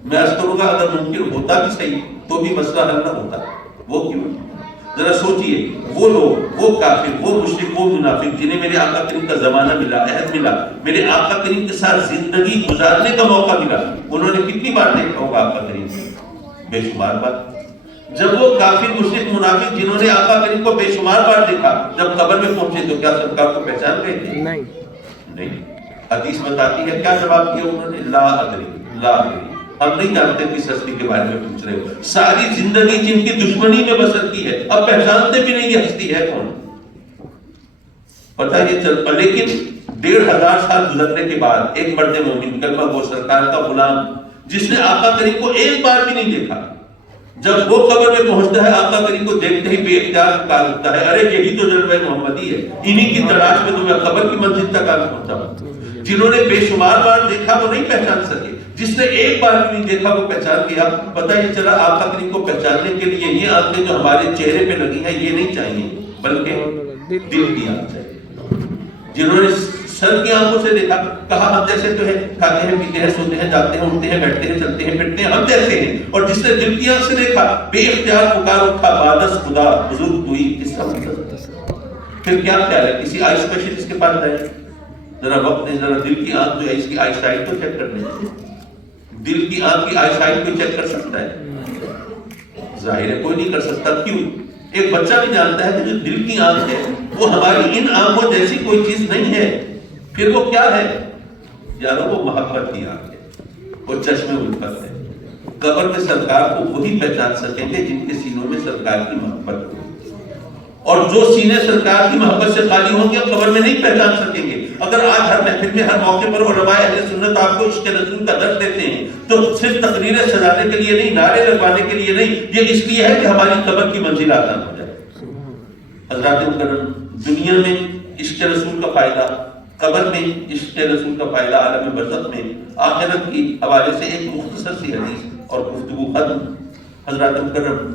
میں عرض کروں گا اگر ممکن ہوتا بھی صحیح تو بھی مسئلہ حل نہ ہوتا. وہ کیوں؟ ذرا سوچئے، وہ لوگ، وہ کافر، وہ مشرک، وہ منافق جنہیں میرے آقا کریم کا زمانہ ملا، عہد ملا، میرے آقا کریم کے ساتھ زندگی گزارنے کا موقع ملا، انہوں نے کتنی بار دیکھا ہوگا آقا کریم کو؟ بے شمار بار. جب وہ کافر مشرک منافق جنہوں نے آقا کریم کو بے شمار بار دیکھا، جب قبر میں پہنچے تو کیا سرکار کو پہچان گئے تھے؟ نہیں. نہیں. حدیث بتاتی ہے کیا جواب دیا انہوں نے؟ لا ادری، لا ادری، ہم نہیں جانتے کس ہستی کے بارے میں پوچھ رہے ہو. ساری زندگی جن کی دشمنی میں بسر کی ہے، اب پہچانتے بھی نہیں یہ ہستی ہے کون. پتہ یہ چل، لیکن 1500 سال گزرنے کے بعد ایک مرد مومن کلمہ وہ سرکار کا غلام جس نے آقا کریم کو ایک بار بھی نہیں دیکھا، جب وہ قبر میں پہنچتا ہے آقا کریم کو دیکھتے ہی بے اختیار پکار اٹھتا ہے، ارے یہی تو جلوہ محمدی ہے، انہی کی تلاش میں تو میں قبر کی منزل تک آ پہنچا ہوں. جنہوں نے بے شمار بار دیکھا وہ نہیں پہچان سکے، جس نے ایک بار بھی نہیں دیکھا وہ پہچان گیا. پتہ یہ چلا آقا کریم کو پہچاننے کے لیے یہ آنکھیں جو ہمارے چہرے پہ لگی ہیں یہ نہیں چاہیے، بلکہ دل کی آنکھ چاہیے. جنہوں نے سر کی آنکھوں سے دیکھا، کہا ہم جیسے تو ہے، کھاتے ہیں، پیتے ہیں، سوتے ہیں، جاتے ہیں، اٹھتے ہیں، بیٹھتے ہیں، چلتے ہیں، پھرتے ہیں، ہم جیسے ہیں. اور جس نے دل کی آنکھ سے دیکھا، بے اختیار پکار اٹھا، بادس خدا بزرگ توئی کس کا مطلب. پھر کیا خیال ہے کسی آئی اسپیشلسٹ کے پاس جائے؟ ذرا وقت نہیں، ذرا دل کی آنکھ جو ہے اس کی آئی سائٹ تو چیک کر لیں. دل کی آنکھ کی آئی سائٹ کو چیک کر سکتا ہے؟ ظاہر ہے کوئی نہیں کر سکتا. کیوں؟ ایک بچہ بھی جانتا ہے کہ جو دل کی آنکھ ہے وہ ہماری ان آنکھوں جیسی کوئی چیز نہیں ہے. پھر وہ کیا ہے یارو؟ وہ محبت کی آنکھ ہے، وہ چشم الفت ہے. قبر میں سرکار کو وہی پہچان سکیں گے جن کے سینوں میں سرکار کی محبت ہو، اور جو سینے سرکار کی محبت سے خالی ہوں گے قبر میں نہیں پہچان سکیں گے. اگر آج ہر محفل میں ہر موقع پر علماء اہل سنت آپ کو عشق رسول کا درس دیتے ہیں تو صرف تقریریں سجانے کے لیے نہیں، نعرے لگوانے کے لیے نہیں، یہ اس لیے ہے کہ ہماری قبر کی منزل آسان ہو جائے. حضرات مکرم، دنیا میں عشق رسول کا فائدہ، قبر میں عشق رسول کا فائدہ، عالم برزخ میں، آخرت کی حوالے سے ایک مختصر سی حدیث اور گفتگو ختم. حضرات مکرم،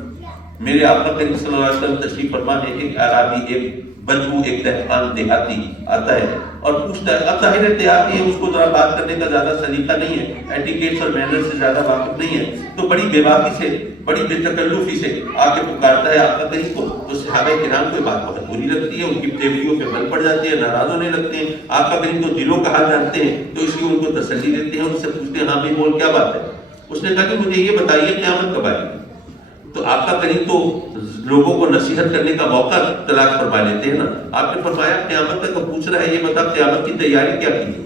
میرے آقا کریم صلی اللہ علیہ وسلم تشریف فرما ہے. ایک عربی، ایک بدو، ایک دہقان دیہاتی آتا ہے اور پوچھتا ہے. اب ظاہر دیہاتی ہے، اس کو ذرا بات کرنے کا زیادہ سلیقہ نہیں ہے، ایٹیکیٹس اور مینرز سے زیادہ واقف نہیں ہے، تو بڑی بے باکی سے، بڑی بے تکلفی سے آ کے پکارتا ہے آقا کریم کو. تو صحابہ کرام کو بات بہت بری لگتی ہے، ان کی تیوریوں پہ بل پڑ جاتی ہے، ناراض ہونے لگتے ہیں. آقا کریم تو دلوں کا حال جانتے ہیں تو اس لیے ان کو تسلی دیتے ہیں، ان سے پوچھتے ہیں ہاں بھائی بول کیا بات ہے. اس نے کہا کہ مجھے یہ بتائیے قیامت کب آئے گی. تو آقا کریم تو لوگوں کو نصیحت کرنے کا موقع تلاش فرما لیتے ہیں نا. آپ نے فرمایا قیامت تک پوچھ رہا ہے، یہ بتا قیامت کی تیاری کیا کی ہے.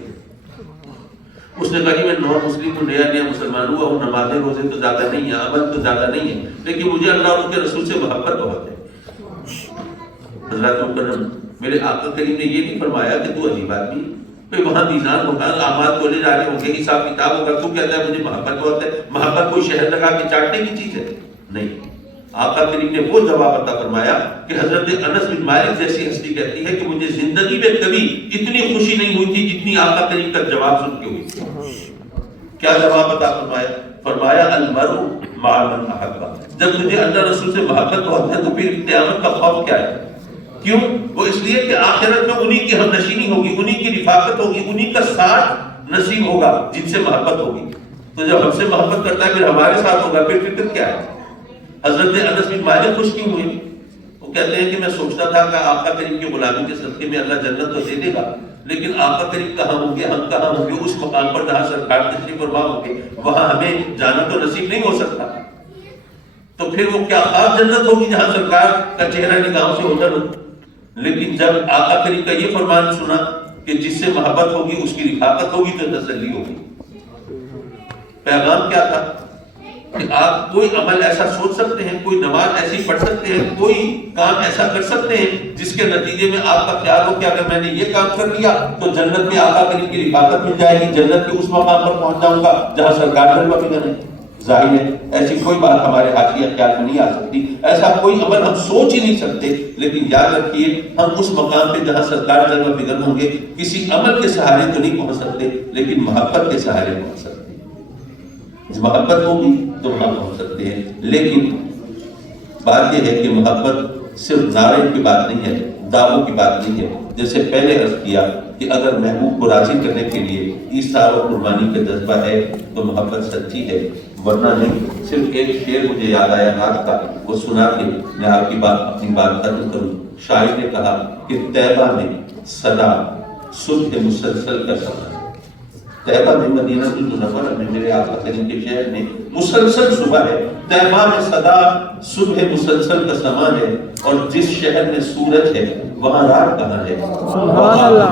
اس نے کہا کہ میں نو مسلم ہوں، نیا مسلمان ہوا ہوں، نمازیں روزے تو زیادہ نہیں ہیں، عمل تو زیادہ نہیں ہے، لیکن مجھے اللہ اور اس کے رسول سے محبت بہت ہے. حضرات مکرم، میرے آقا کریم نے یہ بھی فرمایا کہ تو عجیب آدمی، بھائی وہاں میزان ہوگا، اعمال تولے جا رہے ہوں گے، حساب کتاب ہوگا، تو کہتا ہے مجھے محبت بہت ہے. محبت کوئی شہد لگا کے چاٹنے کی چیز ہے؟ نہیں. آقا کریم نے وہ جواب عطا فرمایا کہ حضرت انس بن مالک جیسی ہستی کہتی ہے کہ مجھے زندگی میں کبھی اتنی خوشی نہیں ہوئی تھی جتنی آقا کریم کا جواب سن کے ہوئی. کیا جواب عطا فرمایا؟ فرمایا المرء مع من احب. جب مجھے اللہ رسول سے محبت بہت ہے تو پھر قیامت کا خوف کیا ہے؟ کیوں؟ وہ اس لیے کہ آخرت میں انہی کی ہم نشینی ہوگی، انہی کی رفاقت ہوگی، انہی کا ساتھ نصیب ہوگا جن سے محبت ہوگی. تو جب ہم سے محبت کرتا ہے پھر ہمارے ساتھ ہوگا، پھر فکر کیا ہے؟ حضرت انس بن مالک خوش کیوں ہوئے؟ وہ کہتے ہیں کہ میں سوچتا تھا کہ آقا کریم کی غلامی کے صدقے میں اللہ جنت تو دے دے گا، لیکن آقا کریم کہاں ہوں گے، ہم کہاں ہوں گے، اس مقام پر جہاں سرکار تشریف فرما ہوں گے وہاں ہمیں جانا تو نصیب نہیں ہو سکتا. تو پھر وہ کیا خاص جنت ہوگی جہاں سرکار کا چہرہ نگاہوں سے اوجھل ہو. لیکن جب آقا کریم کا یہ فرمان سنا کہ جس سے محبت ہوگی اس کی رفاقت ہوگی تو تسلی ہوگی. پیغام کیا تھا کہ آپ کوئی عمل ایسا سوچ سکتے ہیں، کوئی نماز ایسی پڑھ سکتے ہیں، کوئی کام ایسا کر سکتے ہیں جس کے نتیجے میں آپ کا خیال ہو کہ اگر میں نے یہ کام کر لیا تو جنت میں آقا کریم کی رفاقت مل جائے گی، جنت کے اس مقام پر پہنچ جاؤں گا جہاں سرکار جلوہ فگر ہے. ظاہر ہے ایسی کوئی بات ہمارے حاشیہ خیال میں نہیں آ سکتی، ایسا کوئی عمل ہم سوچ ہی نہیں سکتے. لیکن یاد رکھیے ہم اس مقام پہ جہاں سرکار جلوہ فگر ہوں گے کسی عمل کے سہارے تو نہیں پہنچ سکتے، لیکن محبت کے سہارے پہنچ سکتے ہیں. محبت ہوگی تو وہاں پہنچ سکتے ہیں. لیکن بات یہ ہے کہ محبت صرف نعرے کی بات نہیں ہے، دعووں کی بات نہیں ہے. جیسے پہلے عرض کیا کہ اگر محبوب کو راضی کرنے کے لیے ایثار و قربانی کا جذبہ ہے تو محبت سچی ہے، ورنہ نہیں. صرف ایک شعر مجھے یاد آیا رات کا، وہ سنا کے میں آپ کی بات اپنی بات ختم کروں. شاعر نے کہا کہ طیبہ میں صدا صبح مسلسل کا سما، طیبہ میں مدینہ المنورہ میں میرے آقا کریم کے شہر میں مسلسل صبح ہے. طیبہ میں صدا صبح مسلسل کا سما ہے، اور جس شہر میں سورج ہے وہاں رات کہاں ہے؟ سبحان اللہ.